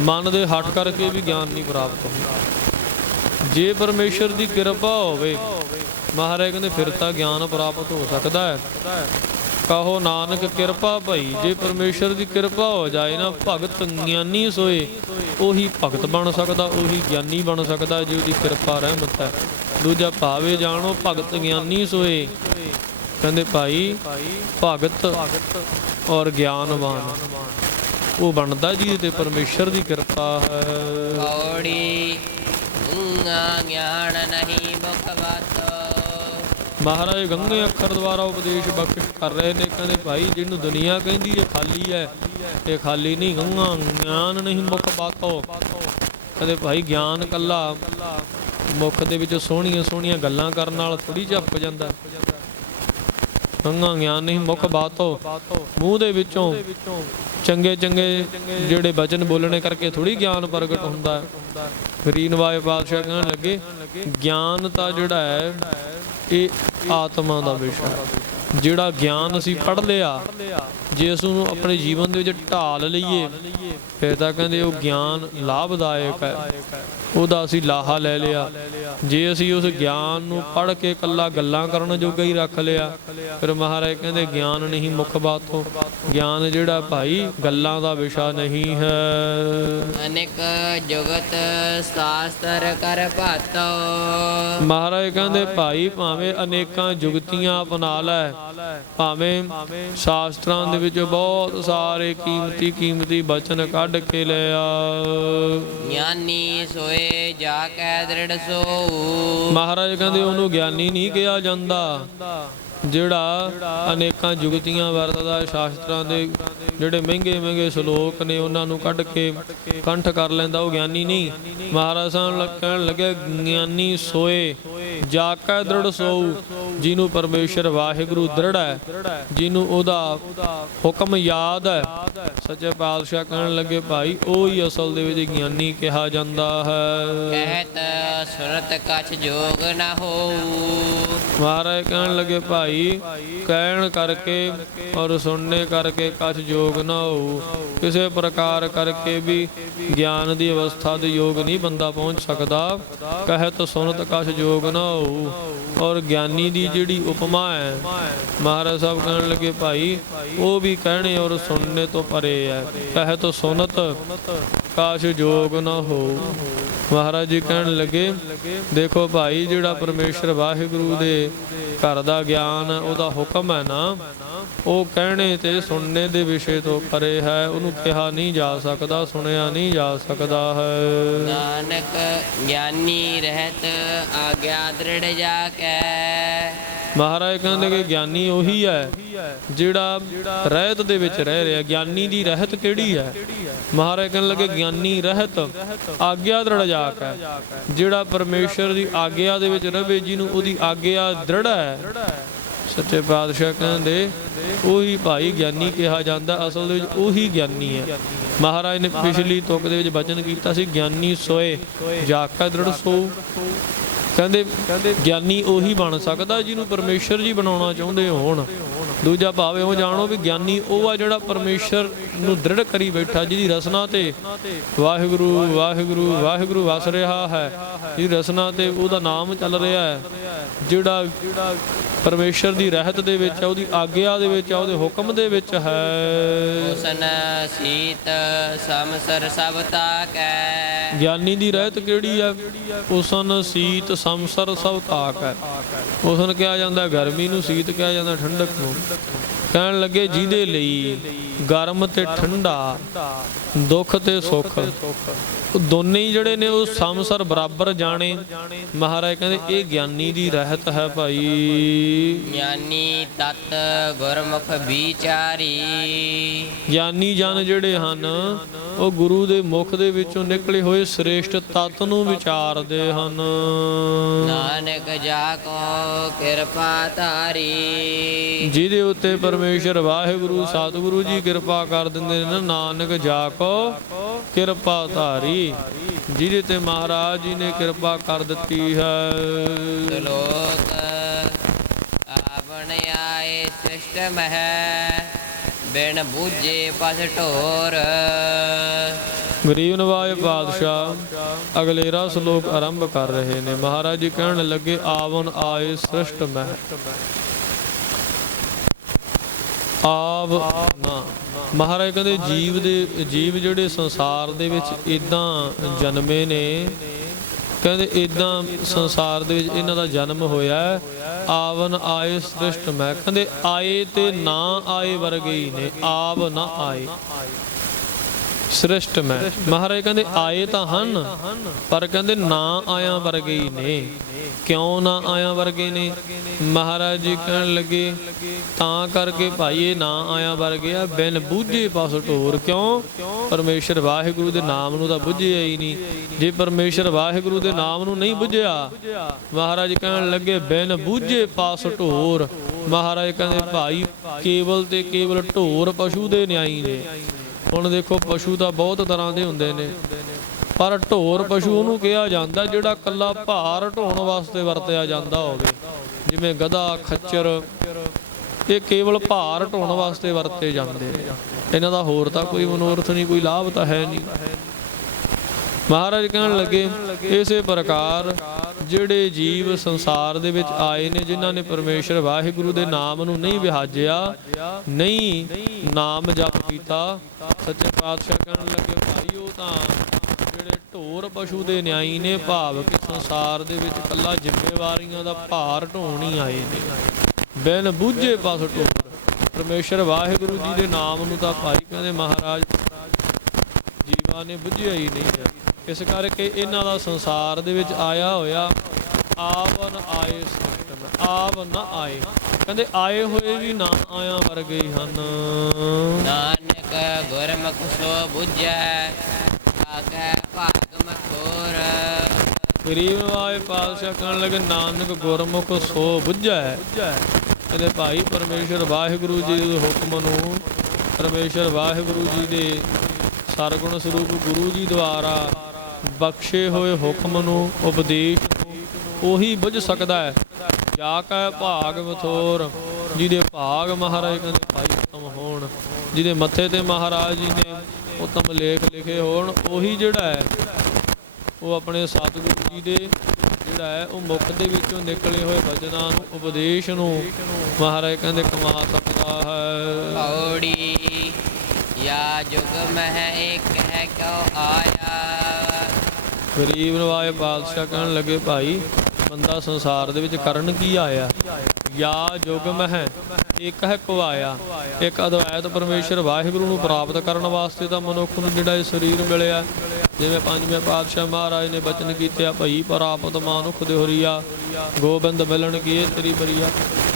ਮਨ ਦੇ ਹੱਠ ਕਰਕੇ ਵੀ ਗਿਆਨ ਨਹੀਂ ਪ੍ਰਾਪਤ ਹੁੰਦਾ। ਜੇ ਪਰਮੇਸ਼ਰ ਦੀ ਕਿਰਪਾ ਹੋਵੇ, ਮਹਾਰਾਜ ਕਹਿੰਦੇ ਫਿਰ ਤਾਂ ਗਿਆਨ ਪ੍ਰਾਪਤ ਹੋ ਸਕਦਾ ਹੈ। ਕਹੋ ਨਾਨਕ, ਕਿਰਪਾ ਭਈ, ਜੇ ਪਰਮੇਸ਼ਰ ਦੀ ਕਿਰਪਾ ਹੋ ਜਾਏ ਨਾ, ਭਗਤ ਗਿਆਨੀ ਸੋਏ, ਉਹੀ ਭਗਤ ਬਣ ਸਕਦਾ, ਉਹੀ ਗਿਆਨੀ ਬਣ ਸਕਦਾ ਜੇ ਉਹਦੀ ਕਿਰਪਾ ਰਹਿਮਤ ਹੈ। ਦੂਜਾ ਭਾਵੇ ਜਾਣੋ, ਭਗਤ ਗਿਆਨੀ ਸੋਏ। ਕਹਿੰਦੇ ਭਾਈ, ਭਗਤ ਔਰ ਗਿਆਨਵਾਨ। ਉਹ ਬਣਦਾ ਜਿਹਦੇ ਤੇ ਪਰਮੇਸ਼ਰ ਦੀ ਕਿਰਪਾ ਹੈ। ਕੌੜੀ ਉਂਗਾ ਗਿਆਨ ਨਹੀਂ ਮੁਖ ਬਾਤੋ ਮਹਾਰਾਜ ਗੰਗੇ ਅੱਖਰ ਦੁਆਰਾ ਉਪਦੇਸ਼ ਬਖਸ਼ ਕਰ ਰਹੇ ਨੇ। ਕਹਿੰਦੇ ਭਾਈ ਜਿਹਨੂੰ ਦੁਨੀਆ ਕਹਿੰਦੀ ਹੈ ਖਾਲੀ ਹੈ ਇਹ ਖਾਲੀ ਨਹੀਂ। ਗੰਗਾ ਗਿਆਨ ਨਹੀਂ ਮੁਖ ਬਾਤੋ ਕਹਿੰਦੇ ਭਾਈ ਗਿਆਨ ਕੱਲਾ ਮੁਖ ਦੇ ਵਿੱਚ ਸੋਹਣੀਆਂ ਸੋਹਣੀਆਂ ਗੱਲਾਂ ਕਰਨ ਨਾਲ ਥੋੜੀ ਝੱਪ ਜਾਂਦਾ। ਗੰਗਾ ਗਿਆਨ ਨਹੀਂ, ਮੁਖ ਬਾਤੋ ਮੂੰਹ ਦੇ ਵਿੱਚੋਂ ਚੰਗੇ ਚੰਗੇ ਜਿਹੜੇ ਬਚਨ ਬੋਲਣੇ ਕਰਕੇ ਥੋੜੀ ਗਿਆਨ ਪ੍ਰਗਟ ਹੁੰਦਾ ਹੈ। ਗਰੀਨਵਾਏ ਪਾਤਸ਼ਾਹ ਕਹਿਣ ਲੱਗੇ, ਗਿਆਨ ਤਾਂ ਜਿਹੜਾ ਹੈ, ਇਹ ਆਤਮਾ ਦਾ ਵਿਸ਼ਾ ਹੈ। ਜਿਹੜਾ ਗਿਆਨ ਅਸੀਂ ਪੜ੍ਹ ਲਿਆ ਜੇ ਇਸ ਨੂੰ ਆਪਣੇ ਜੀਵਨ ਦੇ ਵਿੱਚ ਢਾਲ ਲਈਏ ਫਿਰ ਤਾਂ ਕਹਿੰਦੇ ਉਹ ਗਿਆਨ ਲਾਭਦਾਇਕ ਹੈ। ਉਹਦਾ ਅਸੀਂ ਲਾਹਾ ਲੈ ਲਿਆ। ਜੇ ਅਸੀਂ ਉਸ ਗਿਆਨ ਨੂੰ ਪੜ੍ਹ ਕੇ ਕੱਲਾ ਗੱਲਾਂ ਕਰਨ ਜੋਗਾ ਹੀ ਰੱਖ ਲਿਆ ਫਿਰ ਮਹਾਰਾਜ ਕਹਿੰਦੇ ਗਿਆਨ ਨਹੀਂ ਮੁੱਖ ਬਾਤੋਂ। ਗਿਆਨ ਜਿਹੜਾ ਭਾਈ ਗੱਲਾਂ ਦਾ ਵਿਸ਼ਾ ਨਹੀਂ ਹੈ। ਅਨੇਕ ਜੁਗਤ ਸ਼ਾਸਤਰ ਕਰ ਭਾਤੋ। ਮਹਾਰਾਜ ਕਹਿੰਦੇ ਭਾਈ ਭਾਵੇਂ ਅਨੇਕਾਂ ਜੁਗਤੀਆਂ ਅਪਣਾ ਲੈ ਭਾਵੇਂ ਸ਼ਾਸਤਰਾਂ ਦੇ ਵਿੱਚ ਬਹੁਤ ਸਾਰੇ ਕੀਮਤੀ ਕੀਮਤੀ ਬਚਨ ਕੱਢ ਕੇ ਲਿਆ ਗਿਆਨੀ ਸੋਏ ਜਾ ਕੈ ਦ੍ਰਿੜ ਸੋ ਮਹਾਰਾਜ ਕਹਿੰਦੇ ਉਹਨੂੰ ਗਿਆਨੀ ਨਹੀਂ ਕਿਹਾ ਜਾਂਦਾ। ਜਿਹੜਾ ਅਨੇਕਾਂ ਜੁਗਤੀਆਂ ਵਰਤਦਾ ਸ਼ਾਸਤਰਾਂ ਦੇ, ਜਿਹੜੇ ਮਹਿੰਗੇ ਮਹਿੰਗੇ ਸ਼ਲੋਕ ਨੇ ਉਹਨਾਂ ਨੂੰ ਕੱਢ ਕੇ ਕੰਠ ਕਰ ਲੈਂਦਾ, ਉਹ ਗਿਆਨੀ ਨਹੀਂ। ਮਹਾਰਾਜ ਸਾਹਿਬ ਕਹਿਣ ਲੱਗੇ, ਗਿਆਨੀ ਸੋਏ ਜਾ ਕੈ ਦ੍ਰਿੜ ਸੋਊ, ਜਿਹਨੂੰ ਪਰਮੇਸ਼ਰ ਵਾਹਿਗੁਰੂ ਦ੍ਰਿੜ ਹੈ, ਜਿਹਨੂੰ ਉਹਦਾ ਹੁਕਮ ਯਾਦ ਹੈ। ਸੱਚੇ ਪਾਤਸ਼ਾਹ ਕਹਿਣ ਲੱਗੇ, ਭਾਈ, ਉਹ ਹੀ ਅਸਲ ਦੇ ਵਿੱਚ ਗਿਆਨੀ ਕਿਹਾ ਜਾਂਦਾ ਹੈ। ਕਹਿਤ ਸੁਰਤ ਕਛ ਜੋਗ ਨ ਹੋਊ। ਮਹਾਰਾਜ ਕਹਿਣ ਲੱਗੇ, ਭਾਈ, ਕਹਿਣ ਕਰਕੇ ਔਰ ਸੁਣਨੇ ਕਰਕੇ ਕਛ ਯੋਗ ਨਾ ਹੋ ਕਿਸੇ ਪ੍ਰਕਾਰ ਕਰਕੇ ਵੀ ਗਿਆਨ ਦੀ ਅਵਸਥਾ ਦੇ ਯੋਗ ਨਹੀਂ ਬੰਦਾ ਪਹੁੰਚ ਸਕਦਾ। ਕਹਿਤ ਸੁਣਤ ਕਛ ਯੋਗ ਨਾ ਹੋ ਔਰ ਗਿਆਨੀ ਦੀ ਜਿਹੜੀ ਉਪਮਾ ਹੈ, ਮਹਾਰਾਜ ਸਾਹਿਬ ਕਹਿਣ ਲੱਗੇ, ਭਾਈ, ਉਹ ਵੀ ਕਹਿਣੇ ਔਰ ਸੁਣਨੇ ਤੋਂ ਪਰੇ ਹੈ। ਕਹਿਤ ਸੁਣਤ ਕਾਸ਼ ਜੋਗ ਨਾ ਹੋ ਮਹਾਰਾਜ ਜੀ ਕਹਿਣ ਲੱਗੇ, ਦੇਖੋ ਭਾਈ, ਜਿਹੜਾ ਪਰਮੇਸ਼ਰ ਵਾਹਿਗੁਰੂ ਦੇ ਘਰ ਦਾ ਗਿਆਨ, ਉਹਦਾ ਹੁਕਮ ਹੈ ਨਾ। ਉਹ ਕਹਿਣੇ ਤੇ ਸੁਣਨੇ ਦੇ ਵਿਸ਼ੇ ਤੋਂ ਪਰੇ ਹੈ। ਉਹਨੂੰ ਕਿਹਾ ਨਹੀਂ ਜਾ ਸਕਦਾ, ਸੁਣਿਆ ਨਹੀਂ ਜਾ ਸਕਦਾ ਹੈ। ਨਾਨਕ ਗਿਆਨੀ ਰਹਿਤ ਆਗਿਆ ਦ੍ਰਿੜ ਜਾ ਕੈ ਮਹਾਰਾਜ ਕਹਿੰਦੇ ਕਿ ਗਿਆਨੀ ਉਹੀ ਹੈ, ਜਿਹੜਾ ਰਹਿਤ ਦੇ ਵਿੱਚ ਰਹਿ ਰਿਹਾ, ਗਿਆਨੀ ਦੀ ਰਹਿਤ ਕਿਹੜੀ ਹੈ? ਮਹਾਰਾਜ ਕਹਿਣ ਲੱਗੇ, ਗਿਆਨੀ ਰਹਿਤ, ਆਗਿਆ ਦ੍ਰਿੜ ਜਾ ਕੇ ਜਿਹੜਾ ਪਰਮੇਸ਼ਰ ਦੀ ਆਗਿਆ ਦੇ ਵਿੱਚ ਰਵੇ, ਜਿਹਨੂੰ ਉਹਦੀ ਆਗਿਆ ਦ੍ਰਿੜ ਹੈ। ਸੱਚੇ ਪਾਤਸ਼ਾਹ ਕਹਿੰਦੇ, ਉਹੀ ਭਾਈ ਗਿਆਨੀ ਕਿਹਾ ਜਾਂਦਾ, ਅਸਲ ਦੇ ਵਿੱਚ ਉਹੀ ਗਿਆਨੀ ਹੈ। ਮਹਾਰਾਜ ਨੇ ਪਿਛਲੀ ਤੁਕ ਦੇ ਵਿੱਚ ਬਚਨ ਕੀਤਾ ਸੀ, ਗਿਆਨੀ ਸੋਏ ਜਾ ਕੇ ਦ੍ਰਿੜ ਸੋ। ਕਹਿੰਦੇ, ਗਿਆਨੀ ਉਹੀ ਬਣ ਸਕਦਾ ਜਿਹਨੂੰ ਪਰਮੇਸ਼ਰ ਜੀ ਬਣਾਉਣਾ ਚਾਹੁੰਦੇ ਹੋਣ। ਦੂਜਾ ਭਾਵ ਇਹੋ ਜਾਣੋ ਵੀ ਗਿਆਨੀ ਉਹ ਆ ਜਿਹੜਾ ਪਰਮੇਸ਼ਰ ਨੂੰ ਦ੍ਰਿੜ ਕਰੀ ਬੈਠਾ ਜਿਹਦੀ ਰਸਨਾ ਤੇ ਵਾਹਿਗੁਰੂ ਵਾਹਿਗੁਰੂ ਵਾਹਿਗੁਰੂ ਵਸ ਰਿਹਾ ਹੈ। ਜਿਹਦੀ ਰਸਨਾ ਤੇ ਉਹਦਾ ਨਾਮ ਚੱਲ ਰਿਹਾ ਹੈ। ਜਿਹੜਾ ਪਰਮੇਸ਼ਰ ਦੀ ਰਹਿਤ ਦੇ ਵਿੱਚ ਆ ਉਹਦੀ ਆਗਿਆ ਦੇ ਵਿੱਚ ਆ ਉਹਦੇ ਹੁਕਮ ਦੇ ਵਿੱਚ ਹੈ। ਉਸਨ ਸੀਤ ਸਮਸਰ ਸਭ ਤਾਕੈ ਗਿਆਨੀ ਦੀ ਰਹਿਤ ਕਿਹੜੀ ਹੈ? ਉਸਨ ਸੀਤ ਸੰਸਰ ਸਭ ਤਾਕ ਹੈ ਉਸਨ ਕਿਹਾ ਜਾਂਦਾ ਗਰਮੀ ਨੂੰ ਸੀਤ ਕਿਹਾ ਜਾਂਦਾ ਠੰਡਕ ਨੂੰ। ਕਹਿਣ ਲੱਗੇ ਜਿਹਦੇ ਲਈ ਗਰਮ ਤੇ ਠੰਡਾ ਦੁੱਖ ਤੇ ਸੁੱਖ। ਉਹ ਦੋਨੇ ਹੀ ਜਿਹੜੇ ਨੇ ਉਹ ਸੰਸਰ ਬਰਾਬਰ ਜਾਣੇ। ਮਹਾਰਾਜ ਕਹਿੰਦੇ ਇਹ ਗਿਆਨੀ ਦੀ ਰਹਿਤ ਹੈ ਭਾਈ। ਗਿਆਨੀ ਤਤ ਗੁਰਮੁਖ ਵਿਚਾਰੀ। ਗਿਆਨੀ ਜਨ ਜਿਹੜੇ ਹਨ ਉਹ ਗੁਰੂ ਦੇ ਮੁਖ ਦੇ ਵਿੱਚੋਂ ਨਿਕਲੇ ਹੋਏ ਸ੍ਰੇਸ਼ਟ ਤੱਤ ਨੂੰ ਵਿਚਾਰਦੇ ਹਨ। ਨਾਨਕ ਜਾ ਕੋ ਕਿਰਪਾ ਧਾਰੀ। ਜਿਹਦੇ ਉੱਤੇ ਪਰਮੇਸ਼ਰ ਵਾਹਿਗੁਰੂ ਸਤਿਗੁਰੂ ਜੀ ਕਿਰਪਾ ਕਰ ਦਿੰਦੇ ਨੇ ਨਾ, ਨਾਨਕ ਜਾ ਕੋ ਕਿਰਪਾ ਧਾਰੀ। ਜਿਹਦੇ ਤੇ ਮਹਾਰਾਜ ਜੀ ਨੇ ਕਿਰਪਾ ਕਰ ਦਿੱਤੀ ਹੈ। ਲੋਕ ਆਪਣ ਆਏ ਸ੍ਰਿਸ਼ਟ ਮਹਿ ਬਿਨ ਬੂਝੇ ਪਸ ਢੋਰ। ਗਰੀਬ ਨਵਾਜ ਪਾਤਸ਼ਾਹ ਅਗਲੇਰਾ ਸ਼ਲੋਕ ਆਰੰਭ ਕਰ ਰਹੇ ਨੇ। ਮਹਾਰਾਜ ਜੀ ਕਹਿਣ ਲੱਗੇ ਆਵਨ ਆਏ ਸ੍ਰਿਸ਼ਟ ਮੈਂ ਆਵ ਨਾ ਮਹਾਰਾਜ ਕਹਿੰਦੇ ਜੀਵ ਦੇ ਜੀਵ ਜਿਹੜੇ ਸੰਸਾਰ ਦੇ ਵਿੱਚ ਇਦਾਂ ਜਨਮੇ ਨੇ, ਕਹਿੰਦੇ ਇਦਾਂ ਸੰਸਾਰ ਦੇ ਵਿੱਚ ਇਹਨਾਂ ਦਾ ਜਨਮ ਹੋਇਆ ਆਵਨ ਆਏ ਸ੍ਰਿਸ਼ਟ ਮੈਂ ਕਹਿੰਦੇ ਆਏ ਤੇ ਨਾ ਆਏ ਵਰਗੇ ਹੀ ਨੇ, ਆਵ ਨਾ ਆਏ। ਸ੍ਰਿਸ਼ਟ ਮੈਂ। ਮਹਾਰਾਜ ਕਹਿੰਦੇ, ਆਏ ਤਾਂ ਹਨ, ਪਰ ਕਹਿੰਦੇ ਨਾ ਆਇਆਂ ਵਰਗੇ ਹੀ ਨੇ। ਕਿਉਂ ਨਾ ਆਇਆਂ ਵਰਗੇ ਨੇ? ਮਹਾਰਾਜ ਜੀ ਕਹਿਣ ਲੱਗੇ, ਤਾਂ ਕਰਕੇ ਭਾਈ ਇਹ ਨਾ ਆਇਆਂ ਵਰਗੇ ਆ, ਬਿਨ ਬੂਝੇ ਪਾਸ ਢੋਰ। ਕਿਉਂ? ਪਰਮੇਸ਼ਰ ਵਾਹਿਗੁਰੂ ਦੇ ਨਾਮ ਨੂੰ ਤਾਂ ਬੁੱਝਿਆ ਹੀ ਨਹੀਂ। ਜੇ ਪਰਮੇਸ਼ਰ ਵਾਹਿਗੁਰੂ ਦੇ ਨਾਮ ਨੂੰ ਨਹੀਂ ਬੁੱਝਿਆ, ਮਹਾਰਾਜ ਕਹਿਣ ਲੱਗੇ, ਬਿਨ ਬੂਝੇ ਪਾਸ ਢੋਰ। ਮਹਾਰਾਜ ਕਹਿੰਦੇ, ਭਾਈ, ਕੇਵਲ ਤੇ ਕੇਵਲ ਢੋਰ ਪਸ਼ੂ ਦੇ ਨਿਆਈ ਨੇ। ਹੁਣ ਦੇਖੋ ਪਸ਼ੂ ਤਾਂ ਬਹੁਤ ਤਰ੍ਹਾਂ ਦੇ ਹੁੰਦੇ ਨੇ। ਪਰ ਢੋਰ ਪਸ਼ੂ ਉਹਨੂੰ ਕਿਹਾ ਜਾਂਦਾ ਜਿਹੜਾ ਕੱਲਾ ਭਾਰ ਢੋਣ ਵਾਸਤੇ ਵਰਤਿਆ ਜਾਂਦਾ ਹੋਵੇ। ਜਿਵੇਂ ਗਧਾ, ਖੱਚਰ, ਇਹ ਕੇਵਲ ਭਾਰ ਢੋਣ ਵਾਸਤੇ ਵਰਤੇ ਜਾਂਦੇ ਨੇ। ਇਹਨਾਂ ਦਾ ਹੋਰ ਤਾਂ ਕੋਈ ਮਨੋਰਥ ਨਹੀਂ, ਕੋਈ ਲਾਭ ਤਾਂ ਹੈ ਨਹੀਂ। ਮਹਾਰਾਜ ਕਹਿਣ ਲੱਗੇ, ਇਸੇ ਪ੍ਰਕਾਰ ਜਿਹੜੇ ਜੀਵ ਸੰਸਾਰ ਦੇ ਵਿੱਚ ਆਏ ਨੇ, ਜਿਨ੍ਹਾਂ ਨੇ ਪਰਮੇਸ਼ਰ ਵਾਹਿਗੁਰੂ ਦੇ ਨਾਮ ਨੂੰ ਨਹੀਂ ਵਿਹਾਜਿਆ, ਨਹੀਂ ਨਾਮ ਜਪ ਕੀਤਾ, ਸੱਚੇ ਪਾਤਸ਼ਾਹ ਕਹਿਣ ਲੱਗੇ ਭਾਈ ਤਾਂ ਜਿਹੜੇ ਢੋਰ ਪਸ਼ੂ ਦੇ ਨਿਆਈ ਨੇ, ਭਾਵ ਕਿ ਸੰਸਾਰ ਦੇ ਵਿੱਚ ਕੱਲਾ ਜ਼ਿੰਮੇਵਾਰੀਆਂ ਦਾ ਭਾਰ ਢੋਣ ਹੀ ਆਏ ਨੇ। ਬਿਨ ਬੂਝੇ ਪਾਸ ਢੋਰ, ਪਰਮੇਸ਼ਰ ਵਾਹਿਗੁਰੂ ਜੀ ਦੇ ਨਾਮ ਨੂੰ ਤਾਂ ਭਾਈ ਕਹਿੰਦੇ ਮਹਾਰਾਜ, ਜੀਵਾਂ ਨੇ ਬੁੱਝਿਆ ਹੀ ਨਹੀਂ ਹੈ। ਇਸ ਕਰਕੇ ਇਹਨਾਂ ਦਾ ਸੰਸਾਰ ਦੇ ਵਿੱਚ ਆਇਆ ਹੋਇਆ ਆਵਨ ਆਏ ਸਿਸਟਮ ਆਵ ਨਾ ਆਏ। ਕਹਿੰਦੇ ਆਏ ਹੋਏ ਵੀ ਨਾ ਆਇਆ ਵਰਗੇ ਹਨ। ਨਾਨਕ ਗੁਰਮੁਖ ਸੋ ਬੁਝੈ ਆਗੈ ਭਾਗ ਮਥੋਰ ਗਰੀਬ ਨਵਾਜ ਪਾਤਸ਼ਾਹ ਕਹਿਣ ਲੱਗੇ ਨਾਨਕ ਗੁਰਮੁਖ ਸੋ ਬੁੱਝੈ। ਕਹਿੰਦੇ ਭਾਈ ਪਰਮੇਸ਼ਰ ਵਾਹਿਗੁਰੂ ਜੀ ਦੇ ਹੁਕਮ ਨੂੰ ਪਰਮੇਸ਼ਰ ਵਾਹਿਗੁਰੂ ਜੀ ਦੇ ਸਰਗੁਣ ਸਰੂਪ ਗੁਰੂ ਜੀ ਦੁਆਰਾ ਬਖਸ਼ੇ ਹੋਏ ਹੁਕਮ ਨੂੰ ਉਪਦੇਸ਼ ਨੂੰ, ਉਹੀ ਬੁੱਝ ਸਕਦਾ ਹੈ। ਜਾ ਕੈ ਭਾਗ ਮਥੋਰ ਜਿਹਦੇ ਭਾਗ ਮਹਾਰਾਜ ਕਹਿੰਦੇ ਭਾਈ ਉਤਮ ਹੋਣ, ਜਿਹਦੇ ਮੱਥੇ ਤੇ ਮਹਾਰਾਜ ਜੀ ਨੇ ਉਤਮ ਲੇਖ ਲਿਖੇ ਹੋਣ, ਉਹੀ ਜਿਹੜਾ ਹੈ, ਉਹ ਆਪਣੇ ਸਤਿਗੁਰੂ ਜੀ ਦੇ ਜਿਹੜਾ ਹੈ, ਉਹ ਮੁਖ ਦੇ ਵਿੱਚੋਂ ਨਿਕਲੇ ਹੋਏ ਵਚਨਾਂ ਨੂੰ, ਉਪਦੇਸ਼ ਨੂੰ ਮਹਾਰਾਜ ਕਹਿੰਦੇ ਕਮਾ ਸਕਦਾ ਹੈ। ਪੌੜੀ ਯਾ ਜੁਗ ਮਹਿ ਇੱਕ ਹੈ ਕਿਉ ਆਇਆ? ਗਰੀਬ ਨਵਾਜ ਪਾਤਸ਼ਾਹ ਕਹਿਣ ਲੱਗੇ, ਭਾਈ, ਬੰਦਾ ਸੰਸਾਰ ਦੇ ਵਿੱਚ ਕਰਨ ਕੀ ਆਇਆ? ਯਾ ਜੁਗ ਮਹਿ, ਇੱਕ ਹੈ ਕਵਾਇਆ, ਇੱਕ ਅਦਵੈਤ ਪਰਮੇਸ਼ਰ ਵਾਹਿਗੁਰੂ ਨੂੰ ਪ੍ਰਾਪਤ ਕਰਨ ਵਾਸਤੇ ਤਾਂ ਮਨੁੱਖ ਨੂੰ ਜਿਹੜਾ ਇਹ ਸਰੀਰ ਮਿਲਿਆ। ਜਿਵੇਂ ਪੰਜਵੇਂ ਪਾਤਸ਼ਾਹ ਮਹਾਰਾਜ ਨੇ ਬਚਨ ਕੀਤੇ ਆ, ਭਈ, ਪ੍ਰਾਪਤ ਮਾਨੁਖ ਦੇ ਹੋਰੀਆ ਗੋਬਿੰਦ ਮਿਲਣ ਕੀਏ ਤੇਰੀ ਬਰੀਆ?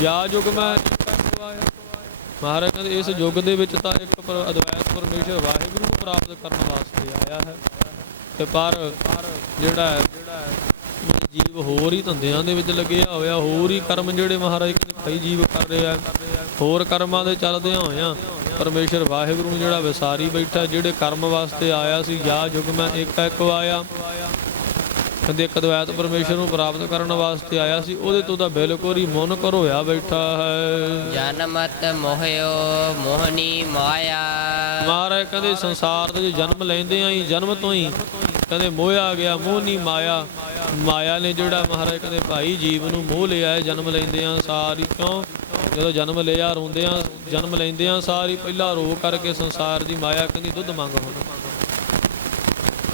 ਯਾ ਜੁਗ ਮੈਂ ਕਵਾਇਆ। ਮਹਾਰਾਜ ਕਹਿੰਦੇ, ਇਸ ਯੁੱਗ ਦੇ ਵਿੱਚ ਤਾਂ ਇੱਕ ਪਰ, ਅਦਵੈਤ ਪਰਮੇਸ਼ਰ ਵਾਹਿਗੁਰੂ ਨੂੰ ਪ੍ਰਾਪਤ ਕਰਨ ਵਾਸਤੇ ਆਇਆ ਹੈ। ਤੇ ਪਰ ਜਿਹੜਾ ਜੀਵ ਹੋਰ ਹੀ ਧੰਦਿਆਂ ਦੇ ਵਿੱਚ ਲੱਗਿਆ ਹੋਇਆ, ਹੋਰ ਹੀ ਕਰਮ ਜਿਹੜੇ ਮਹਾਰਾਜ ਕਹਿੰਦੇ ਭਾਈ ਜੀਵ ਕਰ ਰਿਹਾ ਹੋਰ ਕਰਮਾਂ ਦੇ ਚੱਲਦਿਆਂ ਹੋਇਆਂ ਪਰਮੇਸ਼ਰ ਵਾਹਿਗੁਰੂ ਨੂੰ ਜਿਹੜਾ ਵਿਸਾਰੀ ਬੈਠਾ, ਜਿਹੜੇ ਕਰਮ ਵਾਸਤੇ ਆਇਆ ਸੀ ਜਾ ਯੁਗ ਮੈਂ ਇੱਕ ਇੱਕ ਆਇਆ ਕਹਿੰਦੇ ਇੱਕ ਦਵੈਤ ਪਰਮੇਸ਼ਰ ਨੂੰ ਪ੍ਰਾਪਤ ਕਰਨ ਵਾਸਤੇ ਆਇਆ ਸੀ ਉਹਦੇ ਤੋਂ ਤਾਂ ਬਿਲਕੁਲ ਹੀ ਮਨ ਕਰ ਹੋਇਆ ਬੈਠਾ ਹੈ। ਜਨਮਤ ਮੋਹਿਓ ਮੋਹਨੀ ਮਾਇਆ। ਮਹਾਰਾਜ ਕਹਿੰਦੇ ਸੰਸਾਰ ਦੇ ਜਨਮ ਲੈਂਦੇ ਆਂ ਹੀ ਜਨਮ ਤੋਂ ਹੀ ਕਹਿੰਦੇ ਮੋਹਿਆ ਗਿਆ ਮੋਹ ਨਹੀਂ ਮਾਇਆ। ਮਾਇਆ ਨੇ ਜਿਹੜਾ ਮਹਾਰਾਜ ਕਹਿੰਦੇ ਭਾਈ ਜੀਵ ਨੂੰ ਮੋਹ ਲਿਆ ਜਨਮ ਲੈਂਦੇ ਆਂ ਸਾਰੀ ਕਿਉਂ ਜਦੋਂ ਜਨਮ ਲਿਆ ਰੋਂਦੇ ਆਂ ਜਨਮ ਲੈਂਦੇ ਆਂ ਸਾਰੀ ਪਹਿਲਾਂ ਰੋ ਕਰਕੇ ਸੰਸਾਰ ਦੀ ਮਾਇਆ ਕਹਿੰਦੀ ਦੁੱਧ ਮੰਗ ਹੁਣ।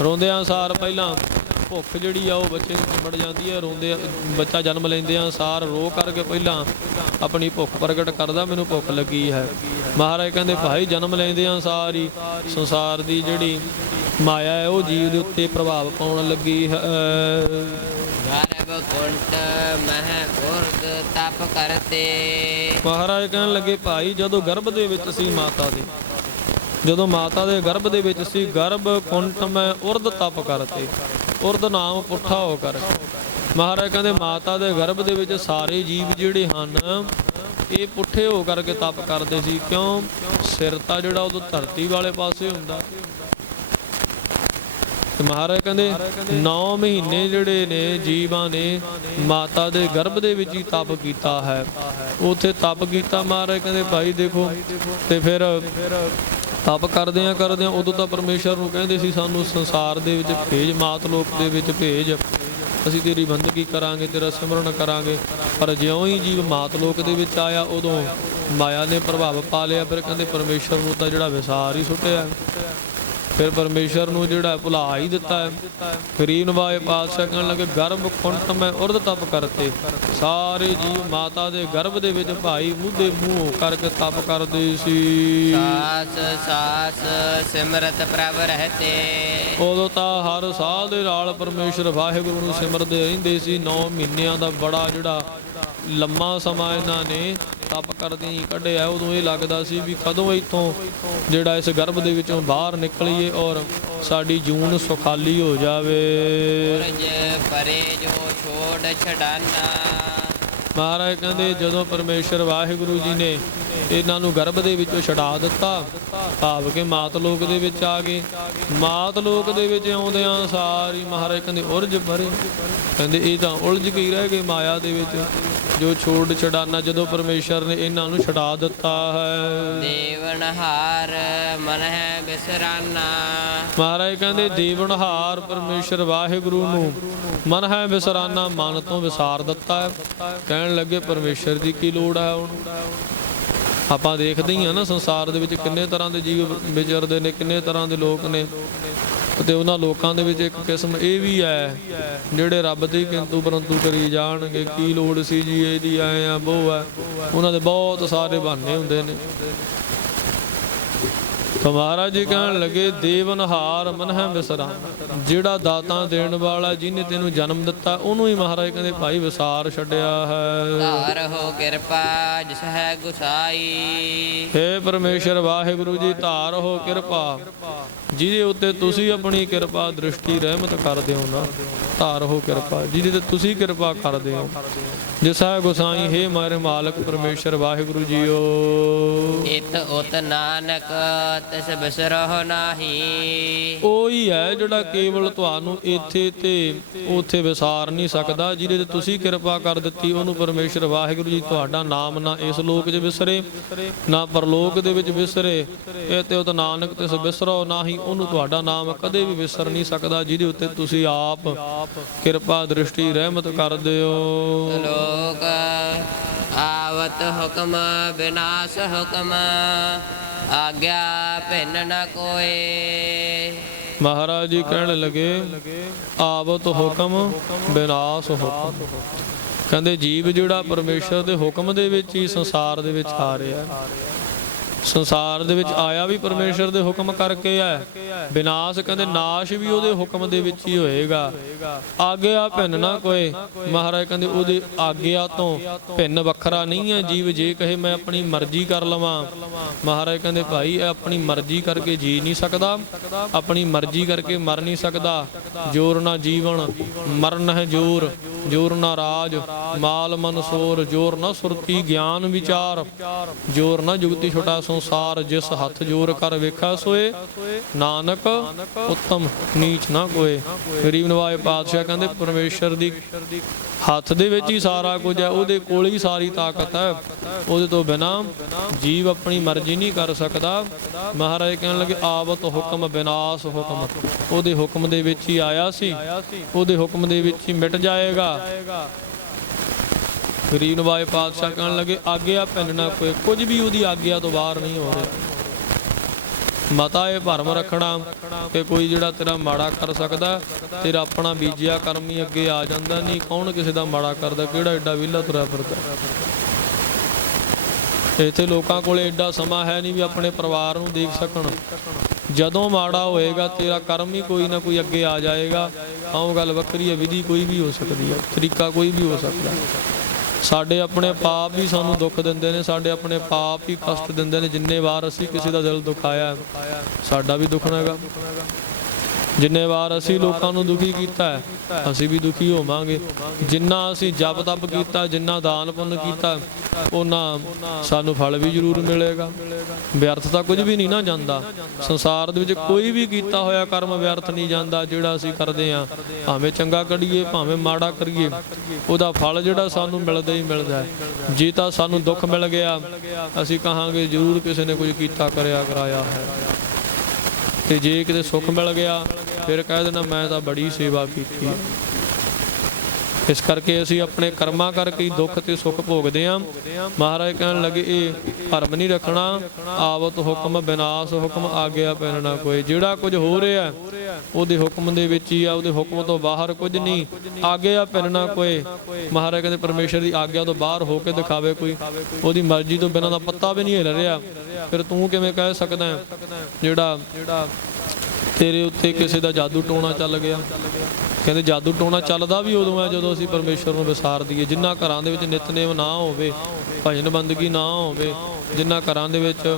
ਰੋਂਦੇ ਆਂ ਸਾਰ ਪਹਿਲਾਂ। ਭੁੱਖ ਜਿਹੜੀ ਆ ਉਹ ਬੱਚੇ ਨੂੰ ਚਿੰਬੜ ਜਾਂਦੀ ਹੈ ਰੋਂਦੇ ਬੱਚਾ ਜਨਮ ਲੈਂਦੇ ਆ ਸਾਰ ਰੋ ਕਰਕੇ ਪਹਿਲਾਂ ਆਪਣੀ ਭੁੱਖ ਪ੍ਰਗਟ ਕਰਦਾ ਮੈਨੂੰ ਭੁੱਖ ਲੱਗੀ ਹੈ। ਮਹਾਰਾਜ ਕਹਿੰਦੇ ਭਾਈ ਜਨਮ ਲੈਂਦੇ ਆ ਸਾਰੀ ਸੰਸਾਰ ਦੀ ਜਿਹੜੀ ਮਾਇਆ ਹੈ ਉਹ ਜੀਵ ਦੇ ਉੱਤੇ ਪ੍ਰਭਾਵ ਪਾਉਣ ਲੱਗੀ ਹੈ। ਗਰਭ ਕੁੰਟ ਮਹਿ ਉਰਦ ਤਪ ਕਰਤੇ। ਮਹਾਰਾਜ ਕਹਿਣ ਲੱਗੇ ਭਾਈ ਜਦੋਂ ਗਰਭ ਦੇ ਵਿੱਚ ਸੀ ਮਾਤਾ ਦੇ ਜਦੋਂ ਮਾਤਾ ਦੇ ਗਰਭ ਦੇ ਵਿੱਚ ਸੀ ਗਰਭ ਕੁੰਟ ਮੈਂ ਉਰਦ ਤਪ ਕਰਤੇ। ਉਰਦ ਨਾਮ ਪੁੱਠਾ ਹੋ ਕਰ। ਮਹਾਰਾਜ ਕਹਿੰਦੇ, ਮਾਤਾ ਦੇ ਗਰਭ ਦੇ ਵਿੱਚ ਸਾਰੇ ਜੀਵ ਜਿਹੜੇ ਹਨ, ਇਹ ਪੁੱਠੇ ਹੋ ਕਰਕੇ ਤਪ ਕਰਦੇ ਸੀ। ਕਿਉਂ? ਸਿਰ ਤਾਂ ਜਿਹੜਾ ਉਦੋਂ ਧਰਤੀ ਵਾਲੇ ਪਾਸੇ ਹੁੰਦਾ। ਤੇ ਮਹਾਰਾਜ ਕਹਿੰਦੇ 9 ਮਹੀਨੇ ਜਿਹੜੇ ਨੇ ਜੀਵਾਂ ਨੇ, ਮਾਤਾ ਦੇ ਗਰਭ ਦੇ ਵਿੱਚ ਹੀ ਤਪ ਕੀਤਾ ਹੈ। ਉਥੇ ਤਪ ਕੀਤਾ, ਮਹਾਰਾਜ ਕਹਿੰਦੇ, ਭਾਈ ਦੇਖੋ, ਤੇ ਫਿਰ ਤਪ ਕਰਦੇ ਆ ਕਰਦੇ ਆ, ਉਦੋਂ ਤਾਂ ਪਰਮੇਸ਼ਰ ਨੂੰ ਕਹਿੰਦੇ ਸੀ, ਸਾਨੂੰ ਸੰਸਾਰ ਦੇ ਵਿੱਚ ਭੇਜ, ਮਾਤ ਲੋਕ ਦੇ ਵਿੱਚ ਭੇਜ। ਅਸੀਂ ਤੇਰੀ ਬੰਦਗੀ ਕਰਾਂਗੇ, ਤੇਰਾ ਸਿਮਰਨ ਕਰਾਂਗੇ। ਪਰ ਜਿਉਂ ਹੀ ਜੀਵ ਮਾਤ ਲੋਕ ਦੇ ਵਿੱਚ ਆਇਆ, ਉਦੋਂ ਮਾਇਆ ਨੇ ਪ੍ਰਭਾਵ ਪਾ ਲਿਆ। ਫਿਰ ਕਹਿੰਦੇ ਪਰਮੇਸ਼ਰ ਨੂੰ ਤਾਂ ਜਿਹੜਾ ਵਿਸਾਰ ਹੀ ਸੁੱਟਿਆ। ਫਿਰ ਪਰਮੇਸ਼ਰ ਨੂੰ ਜਿਹੜਾ ਭੁਲਾ ਹੀ ਦਿੱਤਾ ਹੈ। ਫਰੀਨ ਵਾਏ ਪਾਤਸ਼ਾਹ ਕਹਿਣ ਲੱਗੇ ਗਰਭ ਕੁੰਟ ਮੈਂ ਉਰਦ ਤਪ ਕਰਤੇ। ਸਾਰੇ ਜੀਵ ਮਾਤਾ ਦੇ ਗਰਭ ਦੇ ਵਿੱਚ ਭਾਈ ਮੂੰਹ ਮੂੰਹ ਕਰਕੇ ਤਪ ਕਰਦੇ ਸੀ। ਸਾਸ ਸਾਸ ਸਿਮਰਤ ਪ੍ਰਭ ਰਹਤੇ। ਉਦੋਂ ਤਾਂ ਹਰ ਸਾਲ ਦੇ ਨਾਲ ਪਰਮੇਸ਼ਰ ਵਾਹਿਗੁਰੂ ਨੂੰ ਸਿਮਰਦੇ ਰਹਿੰਦੇ ਸੀ। 9 ਮਹੀਨਿਆਂ ਦਾ ਬੜਾ ਜਿਹੜਾ ਲੰਮਾ ਸਮਾਂ ਇਹਨਾਂ ਨੇ ਤਪ ਕਰਦਿਆਂ ਹੀ ਕੱਢਿਆ ਉਦੋਂ ਇਹ ਲੱਗਦਾ ਸੀ ਵੀ ਕਦੋਂ ਇੱਥੋਂ ਜਿਹੜਾ ਇਸ ਗਰਭ ਦੇ ਵਿੱਚੋਂ ਬਾਹਰ ਨਿਕਲੀਏ ਔਰ ਸਾਡੀ ਜੂਨ ਸੁਖਾਲੀ ਹੋ ਜਾਵੇ। ਉਰਜ ਪਰੇ ਜੋ ਛੋੜ ਛਡਾਨਾ। ਮਹਾਰਾਜ ਕਹਿੰਦੇ ਜਦੋਂ ਪਰਮੇਸ਼ਰ ਵਾਹਿਗੁਰੂ ਜੀ ਨੇ ਇਹਨਾਂ ਨੂੰ ਗਰਭ ਦੇ ਵਿੱਚੋਂ ਛਡਾ ਦਿੱਤਾ ਭਾਵ ਕਿ ਮਾਤ ਲੋਕ ਦੇ ਵਿੱਚ ਆ ਗਏ। ਮਾਤ ਲੋਕ ਦੇ ਵਿੱਚ ਆਉਂਦਿਆਂ ਸਾਰੀ ਮਹਾਰਾਜ ਕਹਿੰਦੇ ਉਰਜ ਭਰੇ ਕਹਿੰਦੇ ਇਹ ਤਾਂ ਉਲਝ ਕੇ ਹੀ ਰਹਿ ਗਏ ਮਾਇਆ ਦੇ ਵਿੱਚ। ਜੋ ਛੋੜ ਛਡਾਨਾ ਜਦੋਂ ਪਰਮੇਸ਼ਰ ਨੇ ਇਹਨਾਂ ਨੂੰ ਛਡਾ ਦਿੱਤਾ ਹੈ। ਦੇਵਨਹਾਰ ਮਨ ਹੈ ਬਿਸਰਾਨਾ। ਮਹਾਰਾਜ ਕਹਿੰਦੇ ਦੇਵਨਹਾਰ ਪਰਮੇਸ਼ਰ ਵਾਹਿਗੁਰੂ ਨੂੰ ਮਨ ਹੈ ਵਿਸਰਾਨਾ ਮਨ ਤੋਂ ਵਿਸਾਰ ਦਿੱਤਾ ਹੈ। ਕਹਿਣ ਲੱਗੇ ਪਰਮੇਸ਼ਰ ਦੀ ਕੀ ਲੋੜ ਹੈ ਹੁਣ ਆਪਾਂ ਦੇਖਦੇ ਹੀ ਆ ਨਾ ਸੰਸਾਰ ਦੇ ਵਿੱਚ ਕਿੰਨੇ ਤਰ੍ਹਾਂ ਦੇ ਜੀਵ ਵਿਚਰਦੇ ਨੇ ਕਿੰਨੇ ਤਰ੍ਹਾਂ ਦੇ ਲੋਕ ਨੇ। ਤੇ ਉਹਨਾਂ ਲੋਕਾਂ ਦੇ ਵਿੱਚ ਇੱਕ ਕਿਸਮ ਇਹ ਵੀ ਹੈ, ਜਿਹੜੇ ਰੱਬ ਦੀ ਕਿੰਤੂ ਪਰੰਤੂ ਕਰੀ ਜਾਣਗੇ, ਕੀ ਲੋੜ ਸੀ ਜੀ ਇਹਦੀ ਆਏ ਆ ਉਹ ਹੈ ਉਹਨਾਂ ਦੇ ਬਹੁਤ ਸਾਰੇ ਬਹਾਨੇ ਹੁੰਦੇ ਨੇ। ਤਾਂ ਮਹਾਰਾਜ ਜੀ ਕਹਿਣ ਲੱਗੇ ਦੇਵਨਹਾਰ ਮਨ ਹੈ ਵਿਸਰਾ। ਜਿਹੜਾ ਦਾਤਾਂ ਦੇਣ ਵਾਲਾ ਜਿਹਨੇ ਤੈਨੂੰ ਜਨਮ ਦਿੱਤਾ ਉਹਨੂੰ ਹੀ ਮਹਾਰਾਜ ਕਹਿੰਦੇ ਭਾਈ ਵਿਸਾਰ ਛੱਡਿਆ ਹੈ। ਧਾਰ ਹੋ ਕਿਰਪਾ ਜਿਸ ਹੈ ਗੁਸਾਈ। ਹੇ ਪਰਮੇਸ਼ਰ ਵਾਹਿਗੁਰੂ ਜੀ ਧਾਰ ਹੋ ਕਿਰਪਾ। ਜਿਹਦੇ ਉੱਤੇ ਤੁਸੀਂ ਆਪਣੀ ਕਿਰਪਾ ਦ੍ਰਿਸ਼ਟੀ ਰਹਿਮਤ ਕਰਦੇ ਹੋ ਨਾ ਧਾਰ ਹੋ ਕਿਰਪਾ। ਜਿਹਦੇ ਤੇ ਤੁਸੀਂ ਕਿਰਪਾ ਕਰਦੇ ਹੋ। ਜਿਸ ਹੈ ਗੁਸਾਈ ਹੇ ਮਾਰੇ ਮਾਲਕ ਪਰਮੇਸ਼ਰ ਵਾਹਿਗੁਰੂ ਜੀਓ। ਇਤ ਉਤ ਨਾਨਕ ਤਿਸ ਬਿਸਰਹੁ ਨਾਹੀ ਉਹੀ ਹੈ ਜਿਹੜਾ ਕੇਵਲ ਤੁਹਾਨੂੰ ਇੱਥੇ ਤੇ ਉੱਥੇ ਵਿਸਾਰ ਨਹੀਂ ਸਕਦਾ, ਜਿਹਦੇ ਤੇ ਤੁਸੀਂ ਕਿਰਪਾ ਕਰ ਦਿੱਤੀ, ਉਹਨੂੰ ਪਰਮੇਸ਼ਰ ਵਾਹਿਗੁਰੂ ਜੀ ਤੁਹਾਡਾ ਨਾਮ ਨਾ ਇਸ ਲੋਕ 'ਚ ਵਿਸਰੇ, ਨਾ ਪਰਲੋਕ ਦੇ ਵਿੱਚ ਵਿਸਰੇ, ਇਹ ਤੇ ਉਤ ਨਾਨਕ ਤਿਸ ਬਿਸਰੋ ਨਾਹੀ ਉਹਨੂੰ ਤੁਹਾਡਾ ਨਾਮ ਕਦੇ ਵੀ ਵਿਸਰ ਨਹੀਂ ਸਕਦਾ, ਜਿਹਦੇ ਉੱਤੇ ਤੁਸੀਂ ਆਪ ਕਿਰਪਾ ਦ੍ਰਿਸ਼ਟੀ ਰਹਿਮਤ ਕਰਦੇ ਹੋ ਲੋਕ ਆਵਤ ਹੁਕਮ ਬਿਨਾਸ਼ ਹੁਕਮ ਆਗਿਆ ਭਿੰਨ ਨ ਕੋਏ। ਮਹਾਰਾਜ ਜੀ ਕਹਿਣ ਲੱਗੇ ਆਵਤ ਹੁਕਮ, ਬਿਨਾਸ਼ ਹੁਕਮ। ਕਹਿੰਦੇ ਜੀਵ ਜਿਹੜਾ ਪਰਮੇਸ਼ਰ ਦੇ ਹੁਕਮ ਦੇ ਵਿੱਚ ਹੀ ਸੰਸਾਰ ਦੇ ਵਿੱਚ ਆ ਰਿਹਾ। ਸੰਸਾਰ ਦੇ ਵਿੱਚ ਆਇਆ ਵੀ ਪਰਮੇਸ਼ਰ ਦੇ ਹੁਕਮ ਕਰਕੇ ਹੈ ਵਿਨਾਸ਼ ਕਹਿੰਦੇ ਨਾਸ਼ ਵੀ ਉਹਦੇ ਹੁਕਮ ਦੇ ਵਿੱਚ ਹੀ ਹੋਏਗਾ। ਆਗਿਆ ਭਿੰਨ ਨਾ ਕੋਏ ਮਹਾਰਾਜ ਕਹਿੰਦੇ ਉਹਦੇ ਆਗਿਆ ਤੋਂ ਭਿੰਨ ਵੱਖਰਾ ਨਹੀਂ ਹੈ ਜੀਵ। ਜੇ ਕਹੇ ਮੈਂ ਆਪਣੀ ਮਰਜ਼ੀ ਕਰ ਲਵਾਂ। ਮਹਾਰਾਜ ਕਹਿੰਦੇ ਭਾਈ, ਇਹ ਆਪਣੀ ਮਰਜ਼ੀ ਕਰਕੇ ਜੀ ਨਹੀਂ ਸਕਦਾ। ਆਪਣੀ ਮਰਜ਼ੀ ਕਰਕੇ ਮਰ ਨਹੀਂ ਸਕਦਾ। ਜੋਰ ਨਾ ਜੀਵਨ, ਮਰਨ ਹੈ ਜੋਰ। ਜੋਰ ਨਾ ਰਾਜ ਮਾਲ ਮਨ ਸੋਰ ਜੋਰ ਨਾ ਸੁਰਤੀ, ਗਿਆਨ ਵਿਚਾਰ। ਜੋਰ ਨਾ ਜੁਗਤੀ ਛੋਟਾ ਸੰਸਾਰ, ਜਿਸ ਹੱਥ ਜੋਰ ਕਰ ਵੇਖਾ ਸੋਏ। ਨਾਨਕ, ਉੱਤਮ, ਨੀਚ ਨਾ ਕੋਏ। ਗਰੀਬ ਨਵਾਜ ਪਾਤਸ਼ਾਹ ਕਹਿੰਦੇ, ਪਰਮੇਸ਼ਰ ਦੀ ਹੱਥ ਦੇ ਵਿੱਚ ਹੀ ਸਾਰਾ ਕੁਝ ਹੈ, ਉਹਦੇ ਕੋਲ ਹੀ ਸਾਰੀ ਤਾਕਤ ਹੈ। ਉਹਦੇ ਤੋਂ ਬਿਨਾ ਜੀਵ ਆਪਣੀ ਮਰਜ਼ੀ ਨਹੀਂ ਕਰ ਸਕਦਾ। ਮਹਾਰਾਜ ਕਹਿਣ ਲੱਗੇ, ਆਵਤ ਹੁਕਮ ਬਿਨਾਸ਼ ਹੁਕਮ। ਉਹਦੇ ਹੁਕਮ ਦੇ ਵਿੱਚ ਹੀ ਆਇਆ ਸੀ। ਉਹਦੇ ਹੁਕਮ ਦੇ ਵਿੱਚ ਹੀ ਮਿਟ ਜਾਏਗਾ। ਗਰੀਬ ਨਵਾਜ ਪਾਤਸ਼ਾਹ ਕਹਿਣ ਲੱਗੇ ਆਗਿਆ ਪੈਨਣਾ ਕੋਈ, ਕੁਝ ਵੀ ਉਹਦੀ ਆਗਿਆ ਤੋਂ ਬਾਹਰ ਨਹੀਂ ਹੋ ਰਿਹਾ। ਮਤਾ ਇਹ ਭਰਮ ਰੱਖਣਾ ਕਿ ਕੋਈ ਜਿਹੜਾ ਤੇਰਾ ਮਾੜਾ ਕਰ ਸਕਦਾ, ਤੇਰਾ ਆਪਣਾ ਬੀਜਿਆ ਕਰਮ ਹੀ ਅੱਗੇ ਆ ਜਾਂਦਾ। ਨਹੀਂ, ਕੌਣ ਕਿਸੇ ਦਾ ਮਾੜਾ ਕਰਦਾ? ਕਿਹੜਾ ਐਡਾ ਵਿਹਲਾ ਤੁਰਿਆ ਫਿਰਦਾ? ਇੱਥੇ ਲੋਕਾਂ ਕੋਲੇ ਐਡਾ ਸਮਾਂ ਹੈ ਨਹੀਂ ਵੀ ਆਪਣੇ ਪਰਿਵਾਰ ਨੂੰ ਦੇਖ ਸਕਣ। ਜਦੋਂ ਮਾੜਾ ਹੋਏਗਾ, ਤੇਰਾ ਕਰਮ ਹੀ ਕੋਈ ਨਾ ਕੋਈ ਅੱਗੇ ਆ ਜਾਏਗਾ। ਤਾਂ ਗੱਲ ਵੱਖਰੀ ਹੈ, ਵਿਧੀ ਕੋਈ ਵੀ ਹੋ ਸਕਦੀ ਹੈ, ਤਰੀਕਾ ਕੋਈ ਵੀ ਹੋ ਸਕਦਾ। ਸਾਡੇ ਆਪਣੇ ਪਾਪ ਵੀ ਸਾਨੂੰ ਦੁੱਖ ਦਿੰਦੇ ਨੇ, ਸਾਡੇ ਆਪਣੇ ਪਾਪ ਹੀ ਕਸ਼ਟ ਦਿੰਦੇ ਨੇ। ਜਿੰਨੇ ਵਾਰ ਅਸੀਂ ਕਿਸੇ ਦਾ ਦਿਲ ਦੁਖਾਇਆ, ਸਾਡਾ ਵੀ ਦੁਖਣਾ ਹੈਗਾ। ਜਿੰਨੇ ਵਾਰ ਅਸੀਂ ਲੋਕਾਂ ਨੂੰ ਦੁਖੀ ਕੀਤਾ ਹੈ, ਅਸੀਂ ਵੀ ਦੁਖੀ ਹੋਵਾਂਗੇ। ਜਿੰਨਾ ਅਸੀਂ ਜਪ ਤਪ ਕੀਤਾ ਜਿੰਨਾ ਦਾਨ ਪੁੰਨ ਕੀਤਾ ਉਹਨਾਂ ਸਾਨੂੰ ਫਲ ਵੀ ਜ਼ਰੂਰ ਮਿਲੇਗਾ। ਵਿਅਰਥ ਤਾਂ ਕੁਝ ਵੀ ਨਹੀਂ ਨਾ ਜਾਂਦਾ। ਸੰਸਾਰ ਦੇ ਵਿੱਚ ਕੋਈ ਵੀ ਕੀਤਾ ਹੋਇਆ ਕਰਮ ਵਿਅਰਥ ਨਹੀਂ ਜਾਂਦਾ ਜਿਹੜਾ ਅਸੀਂ ਕਰਦੇ ਆਂ ਭਾਵੇਂ ਚੰਗਾ ਕਰੀਏ ਭਾਵੇਂ ਮਾੜਾ ਕਰੀਏ ਉਹਦਾ ਫਲ ਜਿਹੜਾ ਸਾਨੂੰ ਮਿਲਦਾ ਹੀ ਮਿਲਦਾ ਹੈ। ਜੇ ਤਾਂ ਸਾਨੂੰ ਦੁੱਖ ਮਿਲ ਗਿਆ ਅਸੀਂ ਕਹਾਂਗੇ ਜ਼ਰੂਰ ਕਿਸੇ ਨੇ ਕੁਝ ਕੀਤਾ ਕਰਿਆ ਕਰਾਇਆ ਹੈ। ਤੇ ਜੇ ਕਿਤੇ ਸੁੱਖ ਮਿਲ ਗਿਆ, ਫਿਰ ਕਹਿ ਦੇਣਾ ਮੈਂ ਤਾਂ ਬੜੀ ਸੇਵਾ ਕੀਤੀ ਇਸ ਕਰਕੇ ਅਸੀਂ ਆਪਣੇ ਕਰਮਾਂ ਕਰਕੇ ਦੁੱਖ ਤੇ ਸੁੱਖ ਭੋਗਦੇ ਆਂ। ਮਹਾਰਾਜ ਕਹਿਣ ਲੱਗੇ, ਇਹ ਭਰਮ ਨਹੀਂ ਰੱਖਣਾ। ਆਵਤ ਹੁਕਮ ਬਿਨਾਸ਼ ਹੁਕਮ ਆਗਿਆ ਪੈਣਾ ਕੋਈ। ਜਿਹੜਾ ਕੁਝ ਹੋ ਰਿਹਾ, ਉਹਦੇ ਹੁਕਮ ਦੇ ਵਿੱਚ ਹੀ ਆ, ਉਹਦੇ ਹੁਕਮ ਤੋਂ ਬਾਹਰ ਕੁਝ ਨਹੀਂ। ਆਗਿਆ ਪੈਣਾ ਕੋਈ। ਮਹਾਰਾਜ ਕਹਿੰਦੇ, ਪਰਮੇਸ਼ਰ ਦੀ ਆਗਿਆ ਤੋਂ ਬਾਹਰ ਹੋ ਕੇ ਦਿਖਾਵੇ ਕੋਈ। ਉਹਦੀ ਮਰਜ਼ੀ ਤੋਂ ਬਿਨਾਂ ਦਾ ਪੱਤਾ ਵੀ ਨਹੀਂ ਹਿਲ ਰਿਹਾ। ਫਿਰ ਤੂੰ ਕਿਵੇਂ ਕਹਿ ਸਕਦਾ ਜਿਹੜਾ ਤੇਰੇ ਉੱਤੇ ਕਿਸੇ ਦਾ ਜਾਦੂ ਟੋਣਾ ਚੱਲ ਗਿਆ? ਕਹਿੰਦੇ ਜਾਦੂ ਟੋਣਾ ਚੱਲਦਾ ਵੀ ਉਦੋਂ ਹੈ ਜਦੋਂ ਅਸੀਂ ਪਰਮੇਸ਼ਰ ਨੂੰ ਵਿਸਾਰ ਦਈਏ। ਜਿਨ੍ਹਾਂ ਘਰਾਂ ਦੇ ਵਿੱਚ ਨਿਤਨੇਮ ਨਾ ਹੋਵੇ, ਭਜਨ ਬੰਦਗੀ ਨਾ ਹੋਵੇ ਜਿਨ੍ਹਾਂ ਘਰਾਂ ਦੇ ਵਿੱਚ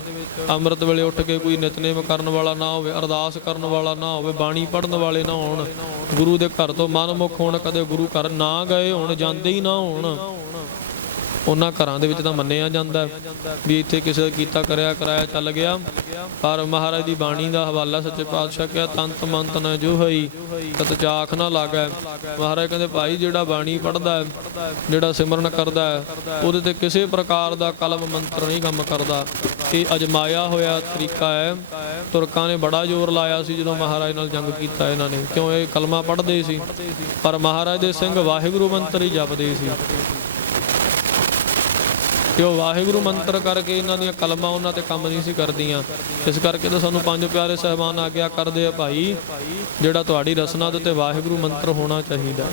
ਅੰਮ੍ਰਿਤ ਵੇਲੇ ਉੱਠ ਕੇ ਕੋਈ ਨਿਤਨੇਮ ਕਰਨ ਵਾਲਾ ਨਾ ਹੋਵੇ, ਅਰਦਾਸ ਕਰਨ ਵਾਲਾ ਨਾ ਹੋਵੇ, ਬਾਣੀ ਪੜਨ ਵਾਲੇ ਨਾ ਹੋਣ, ਗੁਰੂ ਦੇ ਘਰ ਤੋਂ ਮਨਮੁਖ ਹੋਣ, ਕਦੇ ਗੁਰੂ ਘਰ ਨਾ ਗਏ ਹੋਣ, ਜਾਂਦੇ ਹੀ ਨਾ ਹੋਣ। ਉਹਨਾਂ ਘਰਾਂ ਦੇ ਵਿੱਚ ਤਾਂ ਮੰਨਿਆ ਜਾਂਦਾ ਵੀ ਇੱਥੇ ਕਿਸੇ ਦਾ ਕੀਤਾ ਕਰਿਆ ਕਰਾਇਆ ਚੱਲ ਗਿਆ। ਪਰ ਮਹਾਰਾਜ ਦੀ ਬਾਣੀ ਦਾ ਹਵਾਲਾ ਸੱਚੇ ਪਾਤਸ਼ਾਹ ਕਿਹਾ, ਤੰਤ ਮੰਤ ਨ ਜੋ ਹੋਈ, ਤਤ ਚਾਖ ਨਾ ਲਾਗੈ। ਮਹਾਰਾਜ ਕਹਿੰਦੇ, ਭਾਈ ਜਿਹੜਾ ਬਾਣੀ ਪੜਦਾ ਹੈ, ਜਿਹੜਾ ਸਿਮਰਨ ਕਰਦਾ ਹੈ, ਉਹਦੇ ਤੇ ਕਿਸੇ ਪ੍ਰਕਾਰ ਦਾ ਕਲਮ ਮੰਤਰ ਨਹੀਂ ਕੰਮ ਕਰਦਾ। ਇਹ ਅਜਮਾਇਆ ਹੋਇਆ ਤਰੀਕਾ ਹੈ। ਤੁਰਕਾਂ ਨੇ ਬੜਾ ਜ਼ੋਰ ਲਾਇਆ ਸੀ ਜਦੋਂ ਮਹਾਰਾਜ ਨਾਲ ਜੰਗ ਕੀਤਾ ਇਹਨਾਂ ਨੇ। ਕਿਉਂ? ਇਹ ਕਲਮਾ ਪੜ੍ਹਦੇ ਸੀ। ਪਰ ਮਹਾਰਾਜ ਦੇ ਸਿੰਘ ਵਾਹਿਗੁਰੂ ਮੰਤਰ ਹੀ ਜਪਦੇ ਸੀ। ਕਿ ਉਹ ਵਾਹਿਗੁਰੂ ਮੰਤਰ ਕਰਕੇ ਇਹਨਾਂ ਦੀਆਂ ਕਲਮਾਂ ਉਹਨਾਂ ਤੇ ਕੰਮ ਨਹੀਂ ਸੀ ਕਰਦੀਆਂ। ਇਸ ਕਰਕੇ ਤਾਂ ਸਾਨੂੰ ਪੰਜ ਪਿਆਰੇ ਸਹਿਬਾਨ ਆਗਿਆ ਕਰਦੇ ਆ, ਭਾਈ, ਜਿਹੜਾ ਤੁਹਾਡੀ ਰਸਨਾ ਦੇ ਉੱਤੇ ਵਾਹਿਗੁਰੂ ਮੰਤਰ ਹੋਣਾ ਚਾਹੀਦਾ।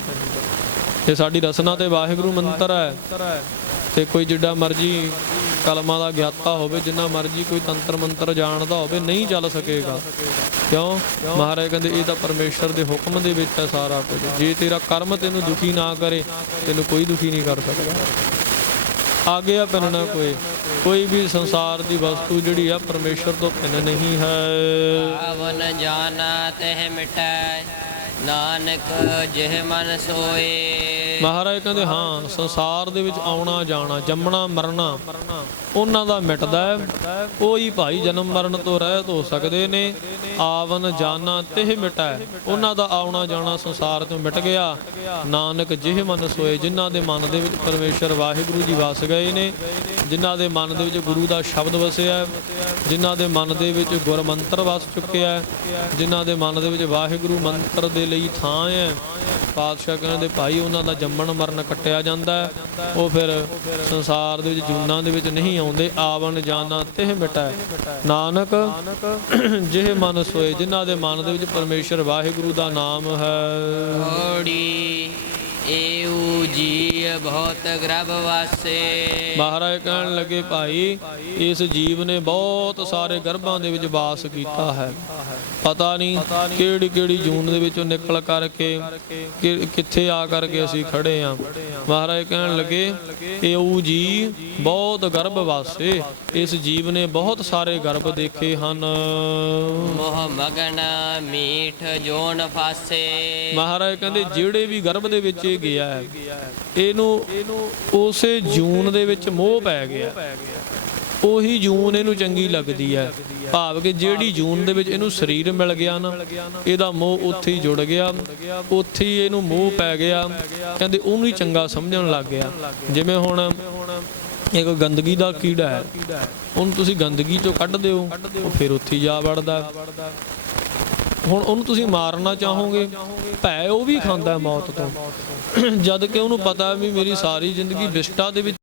ਤੇ ਸਾਡੀ ਰਸਨਾ ਤੇ ਵਾਹਿਗੁਰੂ ਮੰਤਰ ਹੈ, ਤੇ ਕੋਈ ਜਿੱਡਾ ਮਰਜ਼ੀ ਕਲਮਾਂ ਦਾ ਗਿਆਤਾ ਹੋਵੇ, ਜਿੰਨਾ ਮਰਜ਼ੀ ਕੋਈ ਤੰਤਰ ਮੰਤਰ ਜਾਣਦਾ ਹੋਵੇ, ਨਹੀਂ ਚੱਲ ਸਕੇਗਾ। ਕਿਉਂ? ਮਹਾਰਾਜ ਕਹਿੰਦੇ, ਇਹ ਤਾਂ ਪਰਮੇਸ਼ਰ ਦੇ ਹੁਕਮ ਦੇ ਵਿੱਚ ਹੈ ਸਾਰਾ ਕੁਝ। ਜੇ ਤੇਰਾ ਕਰਮ ਤੈਨੂੰ ਦੁਖੀ ਨਾ ਕਰੇ, ਤੈਨੂੰ ਕੋਈ ਦੁਖੀ ਨਹੀਂ ਕਰ ਸਕਦਾ। ਆ ਆਗਿਆ ਪੈਣਾ ਕੋਈ। ਕੋਈ ਵੀ ਸੰਸਾਰ ਦੀ ਵਸਤੂ ਜਿਹੜੀ ਆ ਪਰਮੇਸ਼ਰ ਤੋਂ ਭਿੰਨ ਨਹੀਂ ਹੈ। ਆਵਨ ਜਾਣਾ ਤਹਿ ਮਿਟੈ। ਨਾਨਕ ਜਿਹ ਮਨ ਸੋਏ। ਮਹਾਰਾਜ ਕਹਿੰਦੇ ਹਾਂ ਸੰਸਾਰ ਦੇ ਵਿੱਚ ਆਉਣਾ ਜਾਣਾ ਜੰਮਣਾ ਮਰਨਾ ਉਹਨਾਂ ਦਾ ਮਿਟਦਾ ਹੈ। ਉਹੀ ਭਾਈ ਜਨਮ ਮਰਨ ਤੋਂ ਰਹਿਤ ਹੋ ਸਕਦੇ ਨੇ। ਆਵਨ ਜਾਣਾ ਤਿਹ ਮਿਟੈ। ਉਹਨਾਂ ਦਾ ਆਉਣਾ ਜਾਣਾ ਸੰਸਾਰ ਤੋਂ ਮਿਟ ਗਿਆ। ਨਾਨਕ ਜਿਹ ਮਨ ਸੋਏ ਜਿਨ੍ਹਾਂ ਦੇ ਮਨ ਦੇ ਵਿੱਚ ਪਰਮੇਸ਼ਰ ਵਾਹਿਗੁਰੂ ਜੀ ਵਸ ਗਏ ਨੇ ਜਿਨ੍ਹਾਂ ਦੇ ਮਨ ਦੇ ਵਿੱਚ ਗੁਰੂ ਦਾ ਸ਼ਬਦ ਵਸਿਆ ਹੈ, ਜਿਨ੍ਹਾਂ ਦੇ ਮਨ ਦੇ ਵਿੱਚ ਗੁਰ ਮੰਤਰ ਵਸ ਚੁੱਕਿਆ ਹੈ, ਜਿਨ੍ਹਾਂ ਦੇ ਮਨ ਦੇ ਵਿੱਚ ਵਾਹਿਗੁਰੂ ਮੰਤਰ ਦੇ ਲਈ ਥਾਂ ਹੈ। ਪਾਤਸ਼ਾਹ ਕਹਿੰਦੇ ਭਾਈ, ਉਹਨਾਂ ਦਾ ਜੰਮਣ ਮਰਨ ਕੱਟਿਆ ਜਾਂਦਾ ਹੈ। ਉਹ ਫਿਰ ਸੰਸਾਰ ਦੇ ਵਿੱਚ, ਜੂਨਾਂ ਦੇ ਵਿੱਚ ਨਹੀਂ ਆਉਂਦੇ। ਆਵਨ ਜਾਣਾ ਤਿਹ ਮਿਟੈ ਨਾਨਕ, ਜਿਹੇ ਮਨ ਸੋਏ, ਜਿਨ੍ਹਾਂ ਦੇ ਮਨ ਦੇ ਵਿੱਚ ਪਰਮੇਸ਼ਰ ਵਾਹਿਗੁਰੂ ਦਾ ਨਾਮ ਹੈ। ਓੜੀ ਏਉ ਜੀ ਬਹੁਤ ਗ੍ਰਭ ਵਾਸੇ ਮਹਾਰਾਜ ਕਹਿਣ ਲੱਗੇ ਭਾਈ ਇਸ ਜੀਵ ਨੇ ਬਹੁਤ ਸਾਰੇ ਗਰਭਾਂ ਦੇ ਵਿੱਚ ਵਾਸ ਕੀਤਾ ਹੈ। ਪਤਾ ਨਹੀਂ ਕਿਹੜੀ ਕਿਹੜੀ ਜੂਨ ਦੇ ਵਿੱਚੋਂ ਨਿਕਲ ਕਰਕੇ ਕਿੱਥੇ ਆ ਕਰਕੇ ਅਸੀਂ ਖੜੇ ਆ। ਮਹਾਰਾਜ ਕਹਿਣ ਲੱਗੇ ਏਉ ਜੀ ਬਹੁਤ ਗਰਭ ਵਾਸੇ। ਇਸ ਜੀਵ ਨੇ ਬਹੁਤ ਸਾਰੇ ਗਰਭ ਦੇਖੇ ਹਨ। ਮੋਹ ਮਗਨ ਮੀਠ ਜੋਨ ਫਾਸੇ। ਮਹਾਰਾਜ ਕਹਿੰਦੇ ਜਿਹੜੇ ਵੀ ਗਰਭ ਦੇ ਵਿੱਚ ਗਿਆ ਹੈ, ਇਹਨੂੰ ਉਸੇ ਜੂਨ ਦੇ ਵਿੱਚ ਮੋਹ ਪੈ ਗਿਆ। ਉਹੀ ਜੂਨ ਇਹਨੂੰ ਚੰਗੀ ਲੱਗਦੀ ਹੈ। ਭਾਵ ਕਿ ਜਿਹੜੀ ਜੂਨ ਦੇ ਵਿੱਚ ਇਹਨੂੰ ਸਰੀਰ ਮਿਲ ਗਿਆ ਨਾ ਇਹਦਾ ਮੋਹ ਉੱਥੇ ਹੀ ਜੁੜ ਗਿਆ। ਉੱਥੇ ਹੀ ਇਹਨੂੰ ਮੋਹ ਪੈ ਗਿਆ। ਕਹਿੰਦੇ ਉਹਨੂੰ ਹੀ ਚੰਗਾ ਸਮਝਣ ਲੱਗ ਗਿਆ। ਜਿਵੇਂ ਹੁਣ ਇੱਕ ਗੰਦਗੀ ਦਾ ਕੀੜਾ ਹੈ। ਉਹਨੂੰ ਤੁਸੀਂ ਗੰਦਗੀ ਚੋਂ ਕੱਢ ਦਿਓ ਉਹ ਫਿਰ ਉੱਥੇ ਜਾ ਵੜਦਾ। ਹੁਣ ਉਹਨੂੰ ਤੁਸੀਂ ਮਾਰਨਾ ਚਾਹੋਗੇ, ਭੈ ਉਹ ਵੀ ਖਾਂਦਾ ਮੌਤ ਤੋਂ। ਜਦ ਕਿ ਉਹਨੂੰ ਪਤਾ ਵੀ ਮੇਰੀ ਸਾਰੀ ਜ਼ਿੰਦਗੀ ਵਿਸ਼ਟਾ ਦੇ ਵਿੱਚ